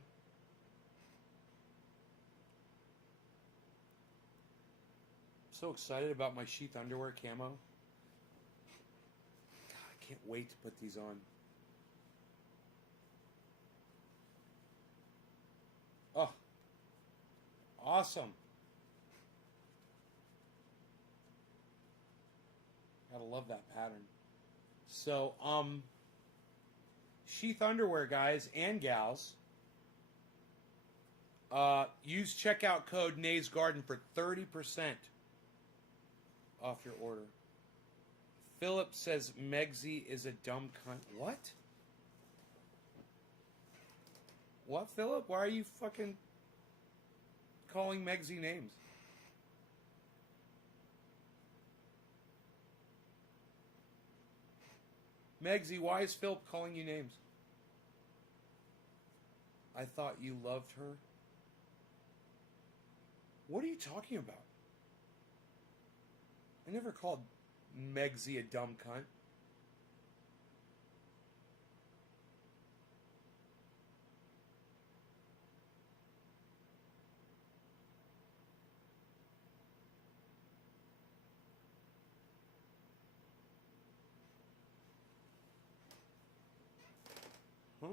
So excited about my sheath underwear camo. God, I can't wait to put these on. Oh, awesome. Gotta love that pattern. So, sheath underwear, guys and gals. Use checkout code Nays Garden for 30% off your order. Philip says Megsy is a dumb cunt. What? What, Philip? Why are you fucking calling Megsy names? Megsy, why is Philip calling you names? I thought you loved her. What are you talking about? I never called Megsy a dumb cunt. Huh?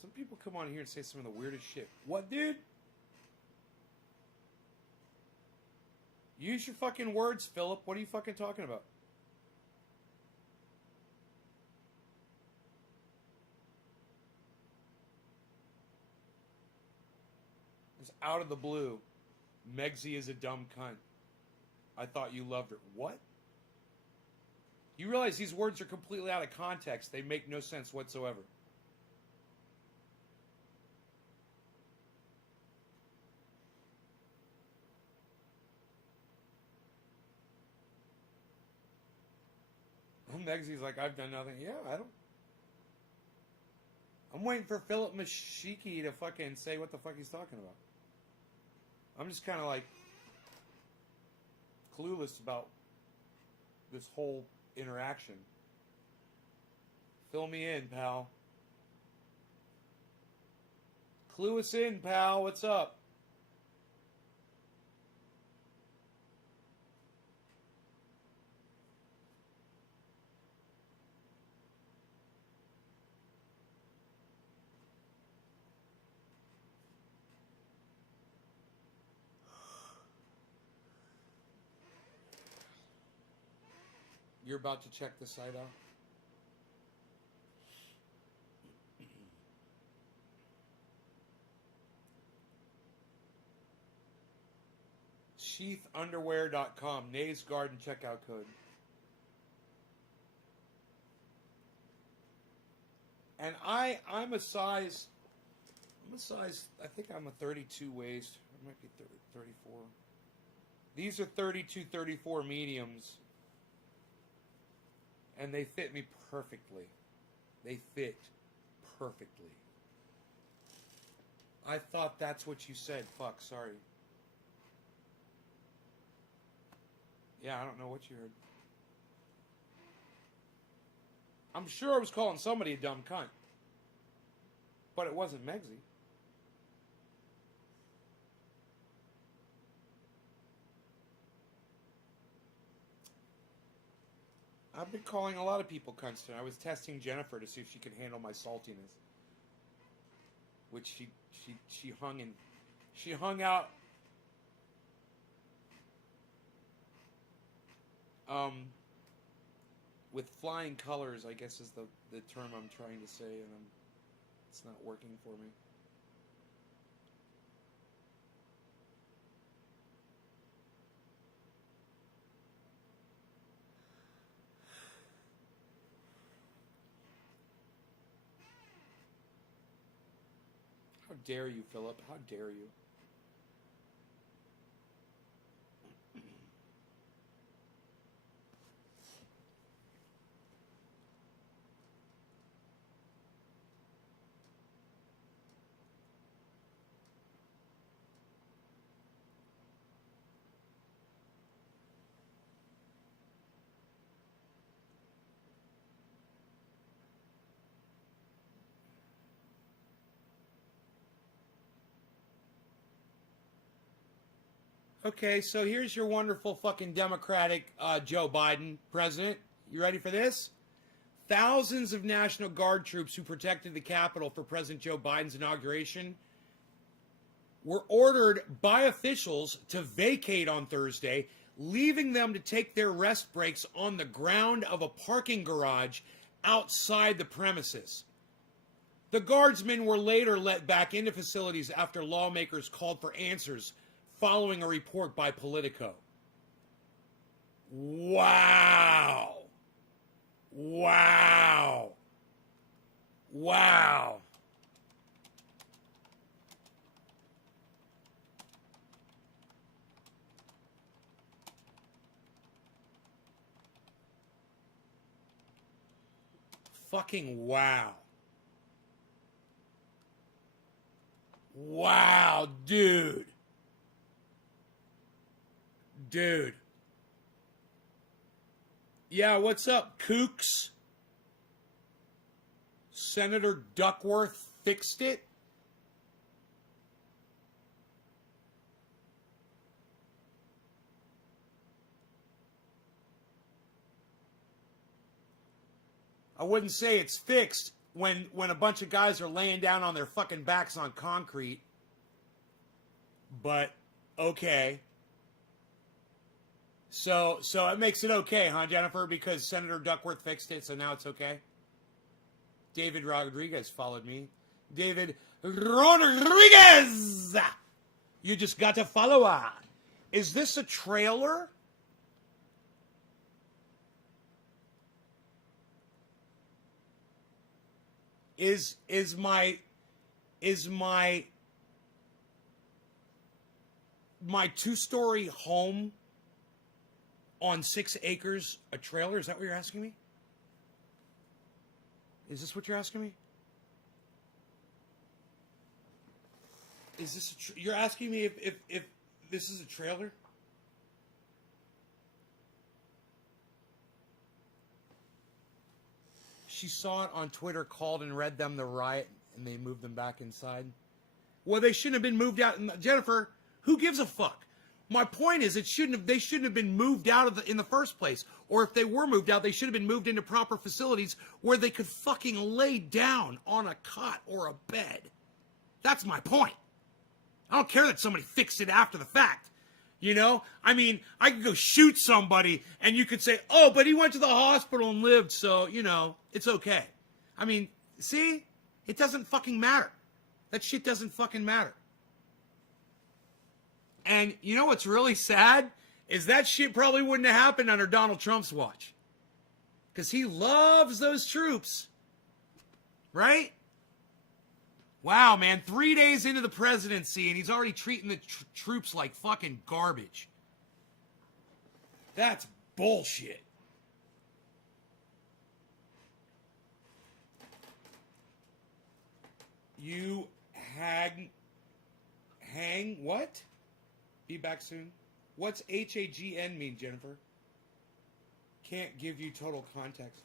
Some people come on here and say some of the weirdest shit. What, dude? Use your fucking words, Philip. What are you fucking talking about? It's out of the blue. Megsy is a dumb cunt. I thought you loved her. What? You realize these words are completely out of context. They make no sense whatsoever. Megsy's like, I've done nothing. Yeah, I don't. I'm waiting for Philip Mashiki to fucking say what the fuck he's talking about. I'm just kind of like clueless about this whole interaction. Fill me in, pal. Clue us in, pal. What's up? You're about to check the site out? Sheathunderwear.com. Nays Garden checkout code. And I'm a size, I think I'm a 32 waist. I might be 34. These are 32, 34 mediums. And they fit me perfectly. They fit perfectly. I thought that's what you said. Fuck, sorry. Yeah, I don't know what you heard. I'm sure I was calling somebody a dumb cunt. But it wasn't Megsy. I've been calling a lot of people cunts tonight. I was testing Jennifer to see if she could handle my saltiness. Which she hung out with flying colors, I guess is the term I'm trying to say, and it's not working for me. How dare you, Philip? How dare you? Okay, so here's your wonderful fucking Democratic Joe Biden, president. You ready for this? Thousands of National Guard troops who protected the Capitol for President Joe Biden's inauguration were ordered by officials to vacate on Thursday, leaving them to take their rest breaks on the ground of a parking garage outside the premises. The guardsmen were later let back into facilities after lawmakers called for answers following a report by Politico. Wow. Wow. Wow. Fucking wow. Wow, dude. Dude. Yeah, what's up, kooks? Senator Duckworth fixed it? I wouldn't say it's fixed when a bunch of guys are laying down on their fucking backs on concrete. But, okay. So it makes it okay, huh, Jennifer? Because Senator Duckworth fixed it, so now it's okay? David Rodriguez followed me. David Rodriguez! You just got to follow on. Is this a trailer? Is my two-story home on 6 acres a trailer? Is that what you're asking me? Is this what you're asking me? Is this you're asking me if this is a trailer? She saw it on Twitter, called and read them the riot, and they moved them back inside. Well, they shouldn't have been moved out. Jennifer, who gives a fuck? My point is, they shouldn't have been moved out in the first place. Or if they were moved out, they should have been moved into proper facilities where they could fucking lay down on a cot or a bed. That's my point. I don't care that somebody fixed it after the fact. You know? I mean, I could go shoot somebody and you could say, oh, but he went to the hospital and lived, so, you know, it's okay. I mean, see? It doesn't fucking matter. That shit doesn't fucking matter. And you know what's really sad? Is that shit probably wouldn't have happened under Donald Trump's watch. Because he loves those troops. Right? Wow, man. 3 days into the presidency and he's already treating the troops like fucking garbage. That's bullshit. You hang what? Be back soon. What's HAGN mean, Jennifer? Can't give you total context.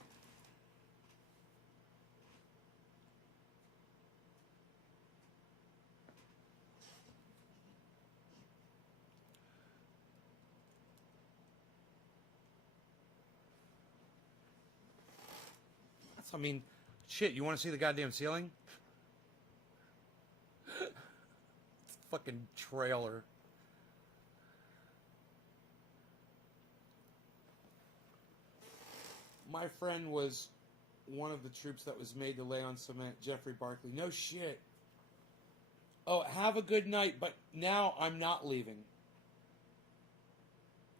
I mean, shit, you want to see the goddamn ceiling? It's a fucking trailer. My friend was one of the troops that was made to lay on cement, Jeffrey Barkley. No shit. Oh, have a good night, but now I'm not leaving.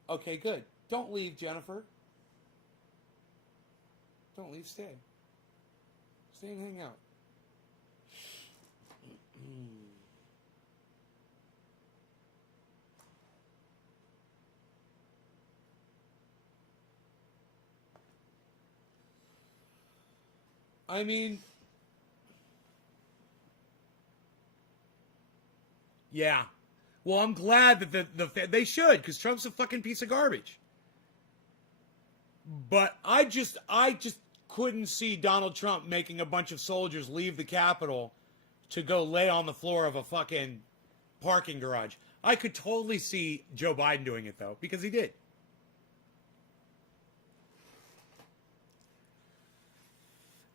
Okay, good. Don't leave, Jennifer. Don't leave, stay. Stay and hang out. I mean, yeah. Well, I'm glad that they should, because Trump's a fucking piece of garbage. But I just couldn't see Donald Trump making a bunch of soldiers leave the Capitol to go lay on the floor of a fucking parking garage. I could totally see Joe Biden doing it though, because he did.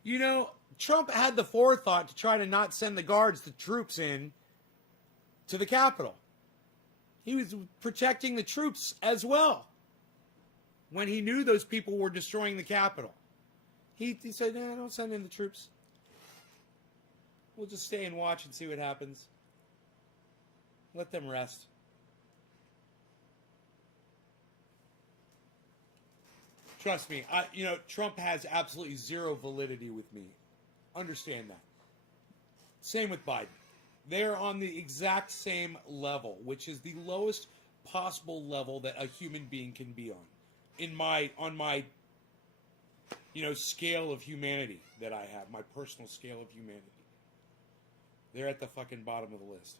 You know, Trump had the forethought to try to not send the guards, the troops in to the Capitol. He was protecting the troops as well when he knew those people were destroying the Capitol. He said, "No, don't send in the troops. We'll just stay and watch and see what happens. Let them rest." Trust me, Trump has absolutely zero validity with me. Understand that. Same with Biden. They're on the exact same level, which is the lowest possible level that a human being can be on. On my scale of humanity that I have, my personal scale of humanity. They're at the fucking bottom of the list.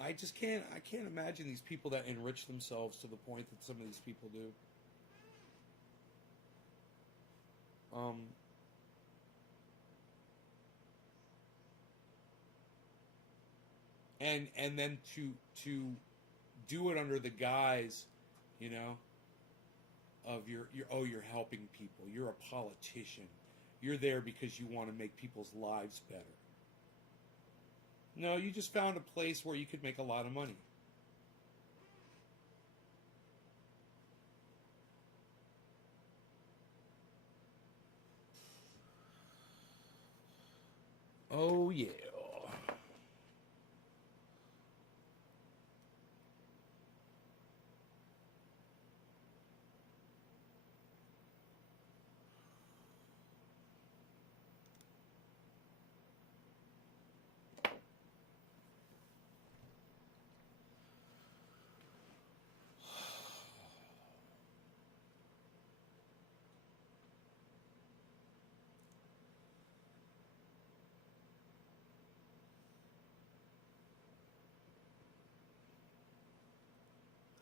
I can't imagine these people that enrich themselves to the point that some of these people do. And then to do it under the guise, of you're helping people. You're a politician. You're there because you want to make people's lives better. No, you just found a place where you could make a lot of money. Oh yeah.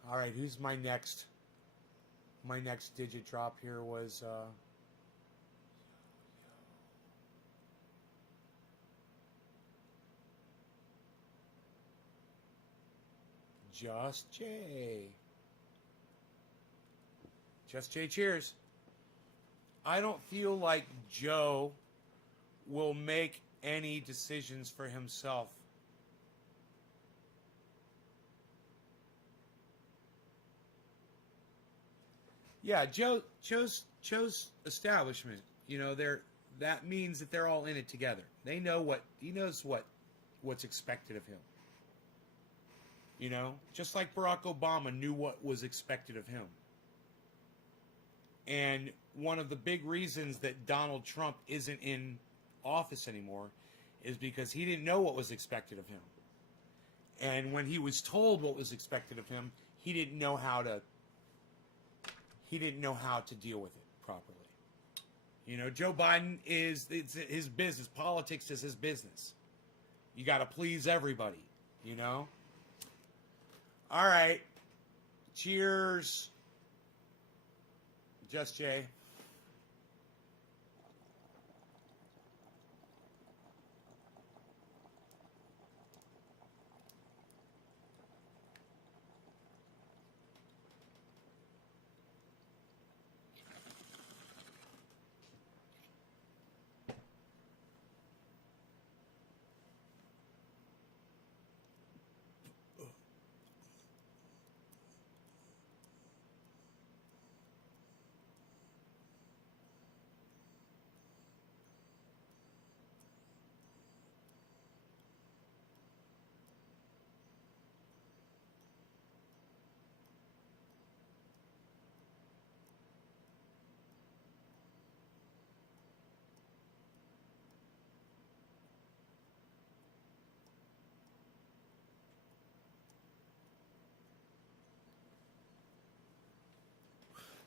All right, who's my next? My next digit drop here was Just Jay. Just Jay, cheers. I don't feel like Joe will make any decisions for himself. Yeah, Joe's establishment. That means that they're all in it together. They know he knows what's expected of him. Just like Barack Obama knew what was expected of him. And one of the big reasons that Donald Trump isn't in office anymore is because he didn't know what was expected of him. And when he was told what was expected of him, he didn't know how to deal with it properly. Joe Biden it's his business. Politics is his business. You got to please everybody, All right. Cheers. Just Jay.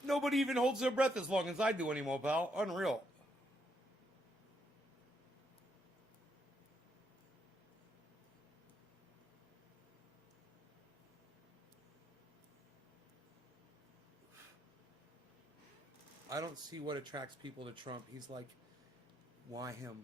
Nobody even holds their breath as long as I do anymore, pal. Unreal. I don't see what attracts people to Trump. He's like, why him?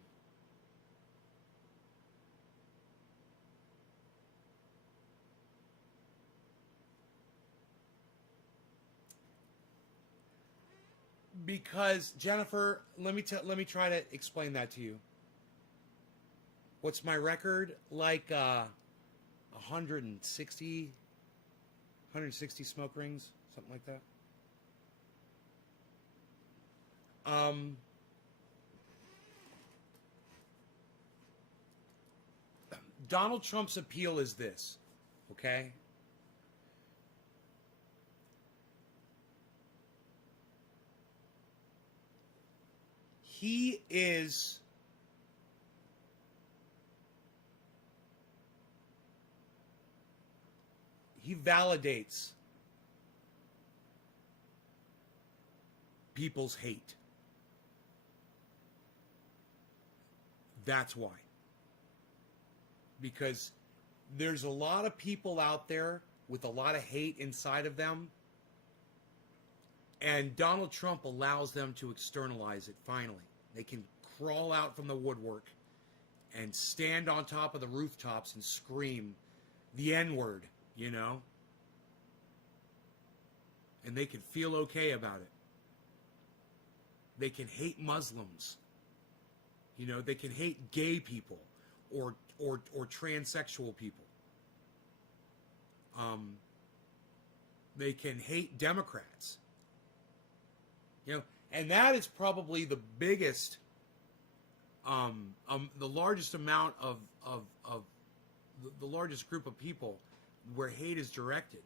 Because Jennifer, let me try to explain that to you. What's my record? Like 160 smoke rings, something like that. Donald Trump's appeal is this, okay? He validates people's hate. That's why. Because there's a lot of people out there with a lot of hate inside of them, and Donald Trump allows them to externalize it finally. They can crawl out from the woodwork and stand on top of the rooftops and scream the N-word, you know? And they can feel okay about it. They can hate Muslims. You know, they can hate gay people or transsexual people. They can hate Democrats. You know, and that is probably the biggest, the largest amount of the largest group of people where hate is directed.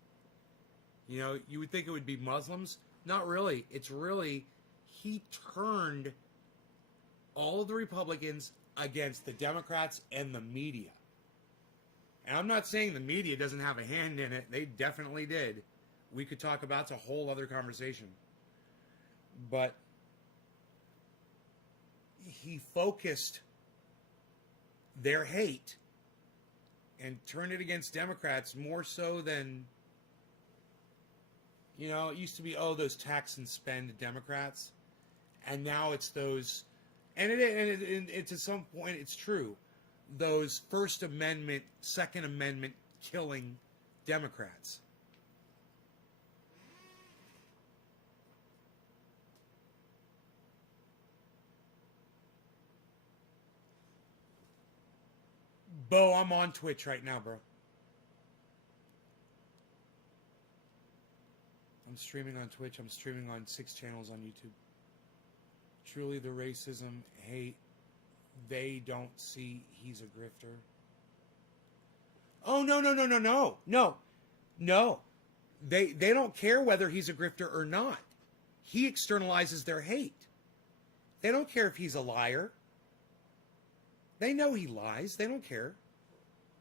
You know, you would think it would be Muslims. Not really. It's really, he turned all of the Republicans against the Democrats and the media. And I'm not saying the media doesn't have a hand in it. They definitely did. We could talk about, it's a whole other conversation. But he focused their hate and turned it against Democrats more so than, you know, it used to be, oh, those tax and spend Democrats. And now it's those, and it to some point it's true, those First Amendment, Second Amendment killing Democrats. Bo, I'm on Twitch right now, bro. I'm streaming on Twitch. I'm streaming on 6 channels on YouTube. Truly the racism, hate, they don't see he's a grifter. Oh, no. They don't care whether he's a grifter or not. He externalizes their hate. They don't care if he's a liar. They know he lies. They don't care.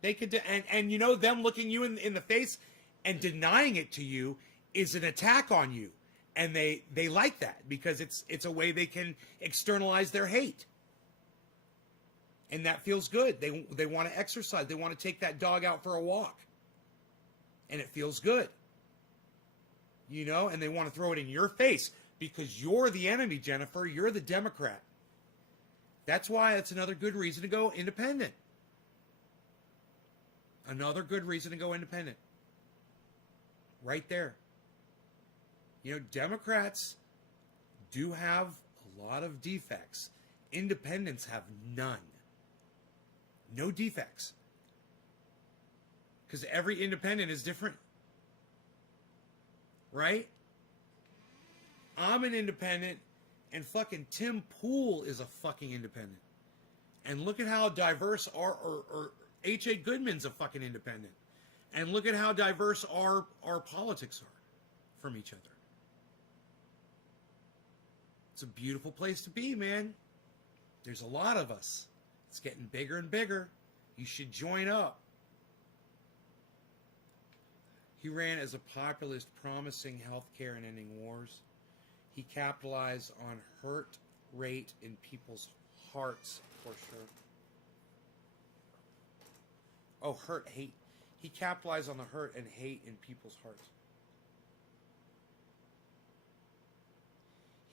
They could, and you know, them looking you in the face and denying it to you is an attack on you. And they like that because it's a way they can externalize their hate. And that feels good. They want to exercise. They want to take that dog out for a walk. And it feels good. You know, and they want to throw it in your face because you're the enemy, Jennifer. You're the Democrat. That's why it's another good reason to go independent. Another good reason to go independent. Right there. You know, Democrats do have a lot of defects. Independents have none. No defects. Because every independent is different. Right? I'm an independent, and fucking Tim Pool is a fucking independent. And look at how diverse or H.A. Goodman's a fucking independent. And look at how diverse our politics are from each other. It's a beautiful place to be, man. There's a lot of us. It's getting bigger and bigger. You should join up. He ran as a populist promising health care and ending wars. He capitalized on hurt rate in people's hearts for sure. Oh, hurt, hate. He capitalized on the hurt and hate in people's hearts.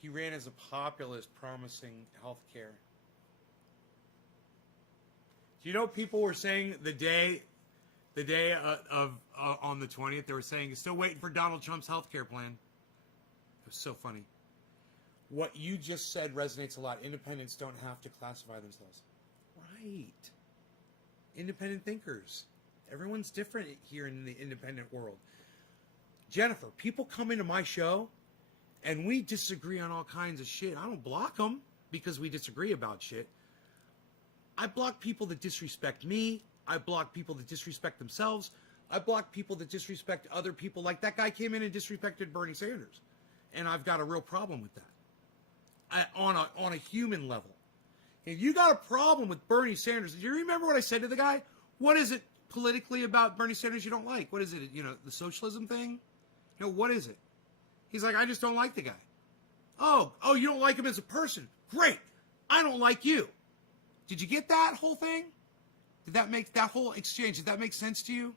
He ran as a populist promising health care. Do you know people were saying the day of on the 20th, they were saying, still waiting for Donald Trump's health care plan. It was so funny. What you just said resonates a lot. Independents don't have to classify themselves. Right. Independent thinkers. Everyone's different here in the independent world. Jennifer, people come into my show and we disagree on all kinds of shit. I don't block them because we disagree about shit. I block people that disrespect me. I block people that disrespect themselves. I block people that disrespect other people. Like that guy came in and disrespected Bernie Sanders. And I've got a real problem with that. On a human level. If you got a problem with Bernie Sanders, do you remember what I said to the guy? What is it politically about Bernie Sanders you don't like? What is it? You know, the socialism thing? You know, what is it? He's like, I just don't like the guy. Oh, you don't like him as a person. Great. I don't like you. Did you get that whole thing? Did that make that whole exchange? Did that make sense to you?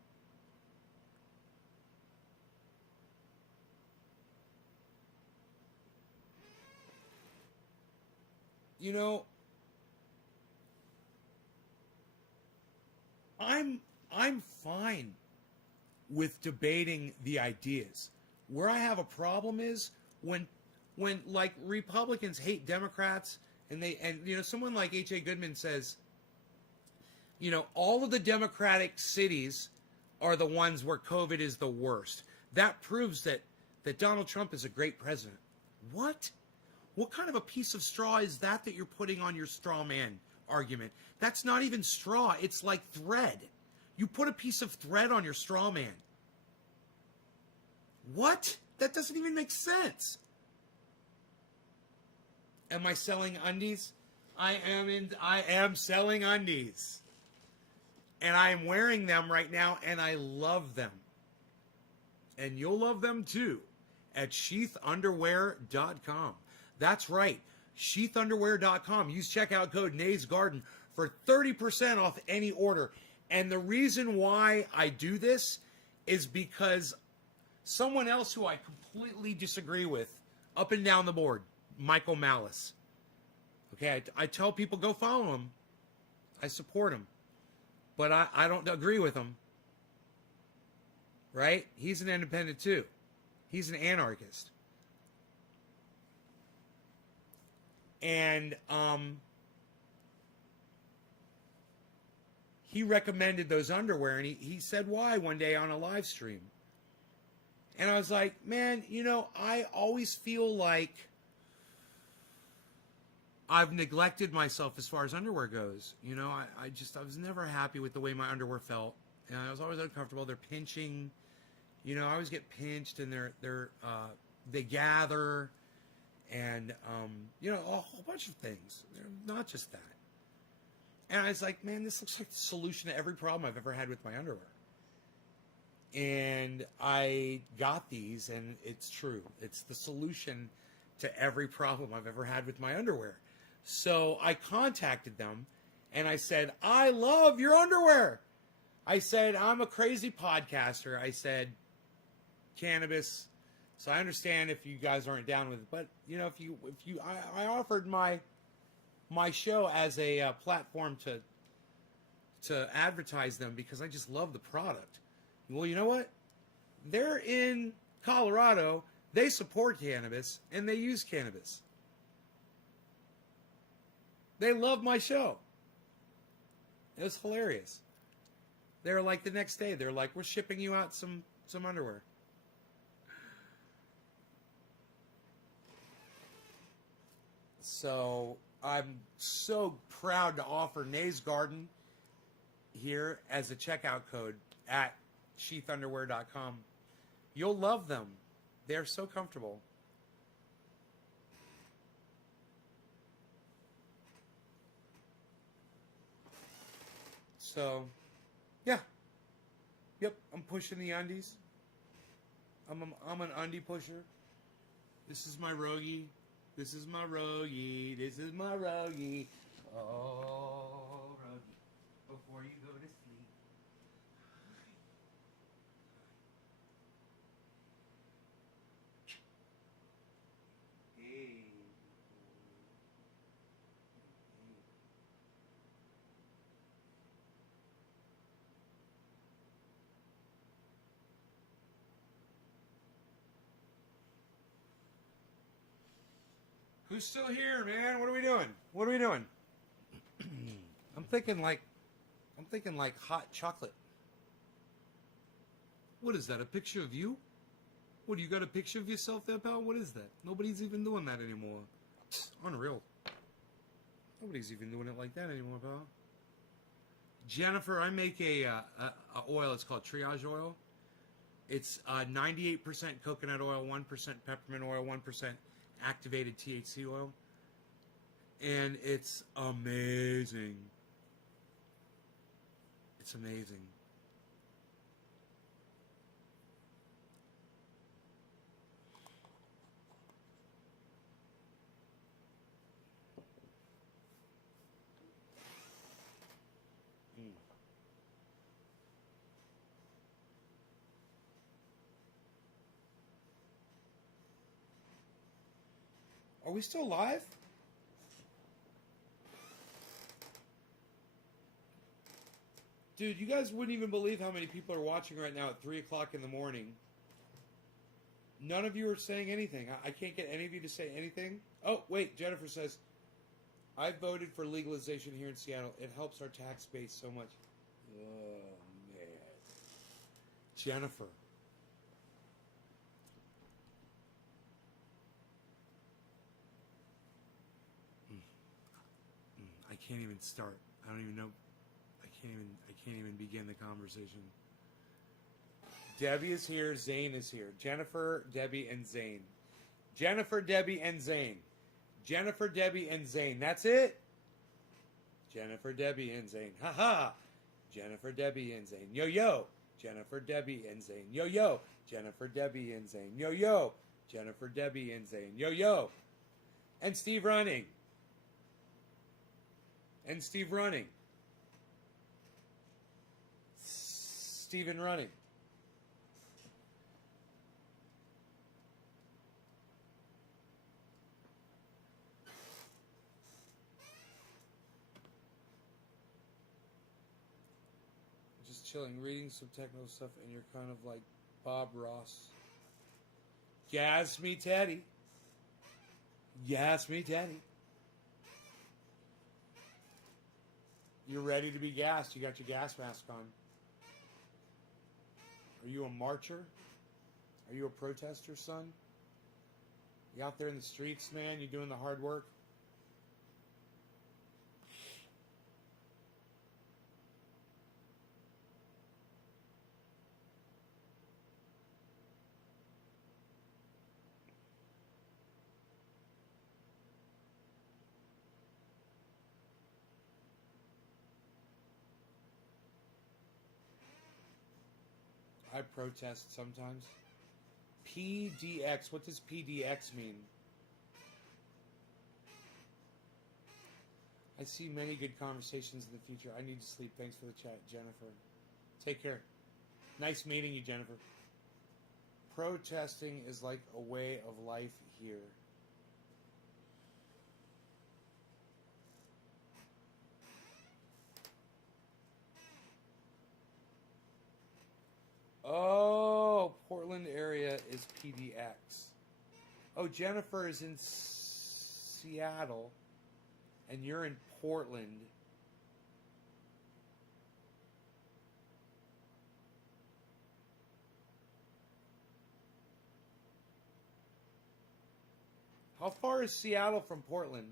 You know, I'm fine with debating the ideas. Where I have a problem is when like Republicans hate Democrats and you know, someone like H.A. Goodman says, you know, all of the Democratic cities are the ones where COVID is the worst. That proves that Donald Trump is a great president. What? What kind of a piece of straw is that you're putting on your straw man argument? That's not even straw. It's like thread. You put a piece of thread on your straw man. What? That doesn't even make sense. Am I selling undies? I am selling undies. And I am wearing them right now, and I love them. And you'll love them too at sheathunderwear.com. That's right, sheathunderwear.com. Use checkout code NAYSGarden for 30% off any order. And the reason why I do this is because someone else who I completely disagree with, up and down the board, Michael Malice. Okay, I tell people go follow him. I support him. But I don't agree with him. Right? He's an independent too. He's an anarchist. And he recommended those underwear, and he said why one day on a live stream. And I was like, man, you know, I always feel like I've neglected myself as far as underwear goes. You know, I was never happy with the way my underwear felt. And I was always uncomfortable. They're pinching. You know, I always get pinched, and they gather. And, you know, a whole bunch of things. They're not just that. And I was like, man, this looks like the solution to every problem I've ever had with my underwear. And I got these, and it's true. It's the solution to every problem I've ever had with my underwear. So I contacted them, and I said, I love your underwear. I said, I'm a crazy podcaster. I said, cannabis. So I understand if you guys aren't down with it, but you know, I offered my show as a platform to advertise them because I just love the product. Well, you know what? They're in Colorado. They support cannabis and they use cannabis. They love my show. It was hilarious. They're like the next day. They're like, we're shipping you out some underwear. So I'm so proud to offer Nays Garden here as a checkout code at sheathunderwear.com. You'll love them. They're so comfortable. So, yeah. Yep, I'm pushing the undies. I'm an undie pusher. This is my rogie. This is my rogie. This is my rogie. Oh, rogie. Before you go to sleep. Hey. Who's still here, man? What are we doing? What are we doing? I'm thinking like hot chocolate. What is that? A picture of you? What, do you got a picture of yourself there, pal? What is that? Nobody's even doing that anymore. Unreal. Nobody's even doing it like that anymore, pal. Jennifer, I make a oil. It's called triage oil. It's 98% coconut oil, 1% peppermint oil, 1% activated THC oil. And it's amazing. It's amazing. Are we still live? Dude, you guys wouldn't even believe how many people are watching right now at 3 o'clock in the morning. None of you are saying anything. I can't get any of you to say anything. Oh, wait, Jennifer says, I voted for legalization here in Seattle. It helps our tax base so much. Oh, man. Jennifer. I can't even start. I don't even know. I can't even begin the conversation. Debbie is here. Zane is here. Jennifer, Debbie, and Zane. Jennifer, Debbie, and Zane. Jennifer, Debbie, and Zane. That's it. Jennifer, Debbie, and Zane. Ha ha. Jennifer, Debbie, and Zane. Yo yo. Jennifer, Debbie, and Zane. Yo yo. Jennifer, Debbie, and Zane. Yo yo. Jennifer, Debbie, and Zane. Yo yo. And Steve running. And Steve running. Steven running. Just chilling, reading some techno stuff, and you're kind of like Bob Ross. Gas me, Teddy. Gas me, Teddy. You're ready to be gassed. You got your gas mask on. Are you a marcher? Are you a protester, son? You out there in the streets, man? You doing the hard work? I protest sometimes. PDX. What does PDX mean? I see many good conversations in the future. I need to sleep. Thanks for the chat, Jennifer. Take care. Nice meeting you, Jennifer. Protesting is like a way of life here. Oh, Portland area is PDX. Oh, Jennifer is in Seattle, and you're in Portland. How far is Seattle from Portland?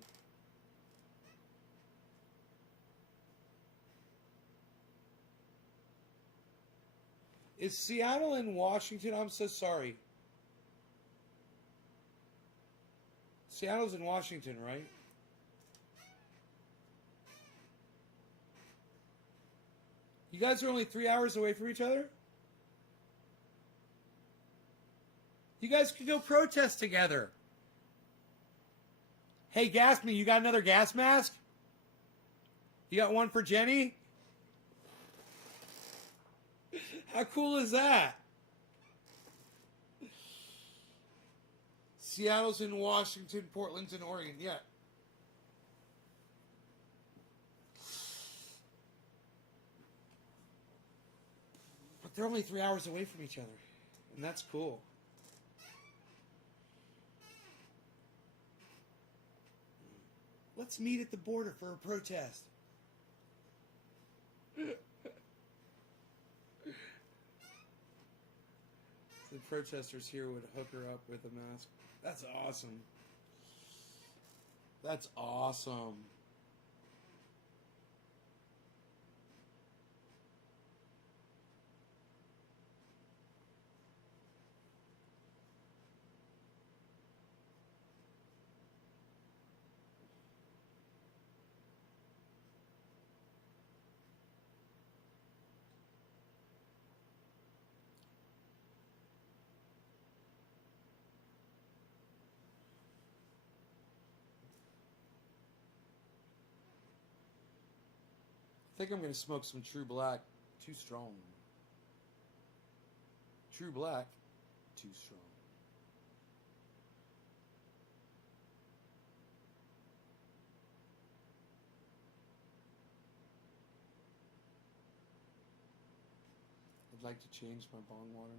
Is Seattle in Washington? I'm so sorry. Seattle's in Washington, right? You guys are only 3 hours away from each other? You guys could go protest together. Hey, Gatsby, you got another gas mask? You got one for Jenny? How cool is that? Seattle's in Washington, Portland's in Oregon. Yeah. But they're only 3 hours away from each other. And that's cool. Let's meet at the border for a protest. The protesters here would hook her up with a mask. That's awesome. That's awesome. I think I'm going to smoke some True Black. Too strong. True Black. Too strong. I'd like to change my bong water.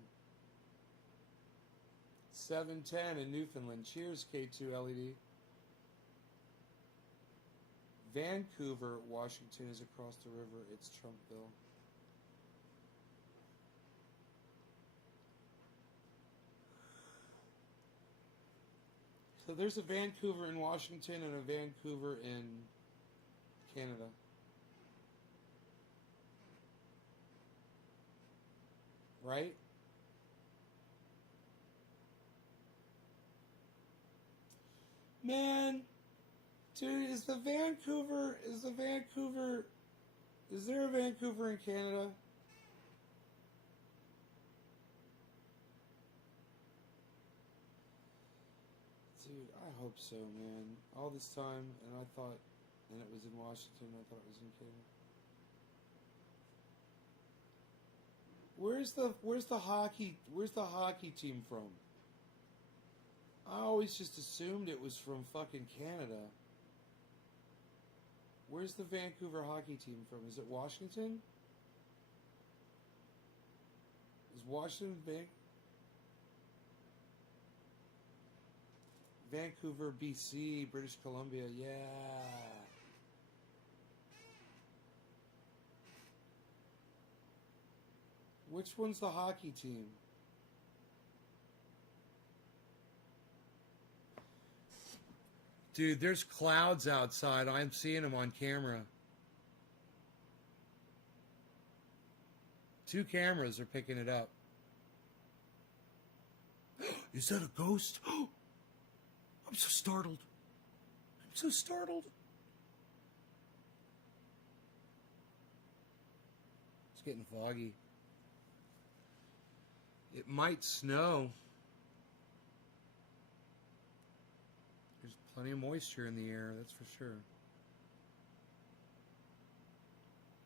710 in Newfoundland. Cheers, K2 LED. Vancouver, Washington is across the river. It's Trumpville. So there's a Vancouver in Washington and a Vancouver in Canada. Right? Man, dude, is there a Vancouver in Canada? Dude, I hope so, man. All this time, and it was in Washington, I thought it was in Canada. Where's the hockey team from? I always just assumed it was from fucking Canada. Where's the Vancouver hockey team from? Is it Washington? Is Washington Vancouver, BC, British Columbia? Yeah. Which one's the hockey team? Dude, there's clouds outside. I'm seeing them on camera. 2 cameras are picking it up. Is that a ghost? I'm so startled. I'm so startled. It's getting foggy. It might snow. There's plenty of moisture in the air, that's for sure.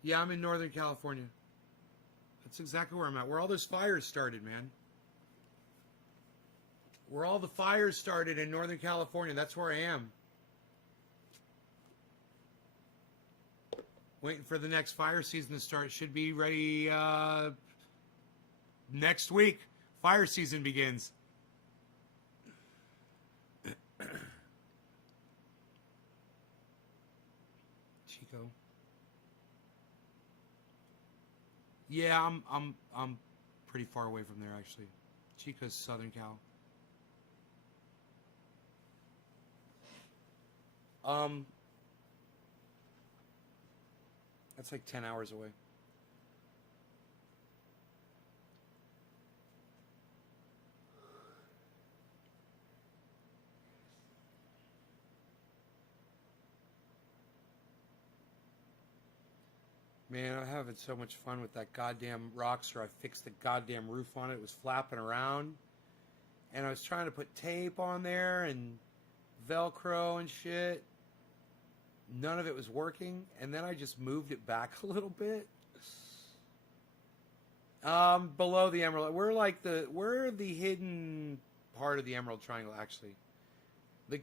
Yeah, I'm in Northern California. That's exactly where I'm at. Where all those fires started, man. Where all the fires started in Northern California. That's where I am. Waiting for the next fire season to start. Should be ready next week. Fire season begins. Chico. Yeah, I'm pretty far away from there actually. Chico's Southern Cal. That's like 10 hours away. Man, I'm having so much fun with that goddamn Rockster. I fixed the goddamn roof on it. It was flapping around. And I was trying to put tape on there and Velcro and shit. None of it was working, and then I just moved it back a little bit. Below the Emerald, we're the hidden part of the Emerald Triangle. Actually,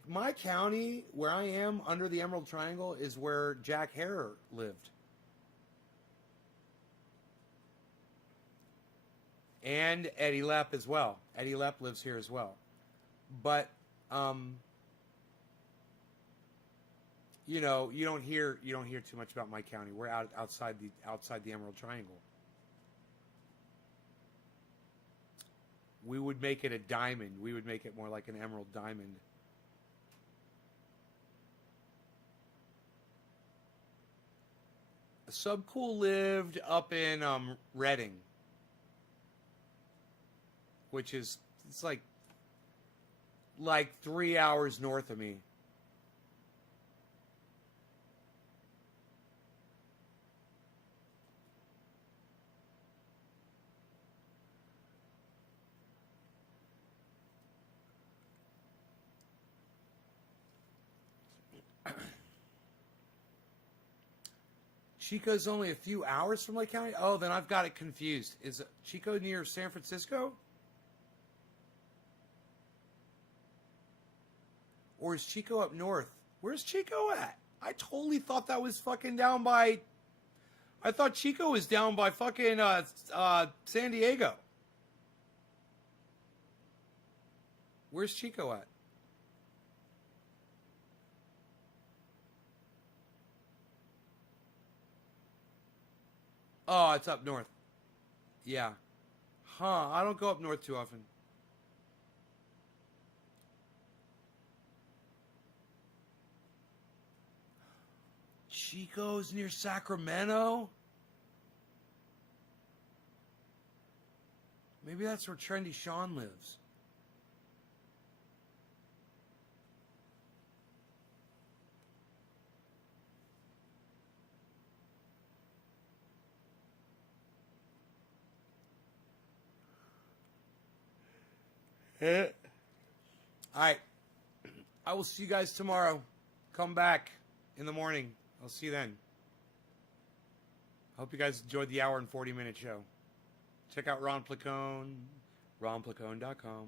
my county where I am under the Emerald Triangle is where Jack Harrer lived, and Eddie Lepp as well. Eddie Lepp lives here as well, but you know, you don't hear too much about my county. We're outside the Emerald Triangle. We would make it a diamond. We would make it more like an emerald diamond. Subcool lived up in Reading, which is it's like 3 hours north of me. Chico's only a few hours from Lake County? Oh, then I've got it confused. Is Chico near San Francisco? Or is Chico up north? Where's Chico at? I totally thought that was fucking down by... I thought Chico was down by fucking San Diego. Where's Chico at? Oh, it's up north. Yeah. Huh, I don't go up north too often. Chico's near Sacramento? Maybe that's where Trendy Sean lives. All right. I will see you guys tomorrow. Come back in the morning. I'll see you then. Hope you guys enjoyed the hour and 40-minute show. Check out Ron Placone, ronplacone.com.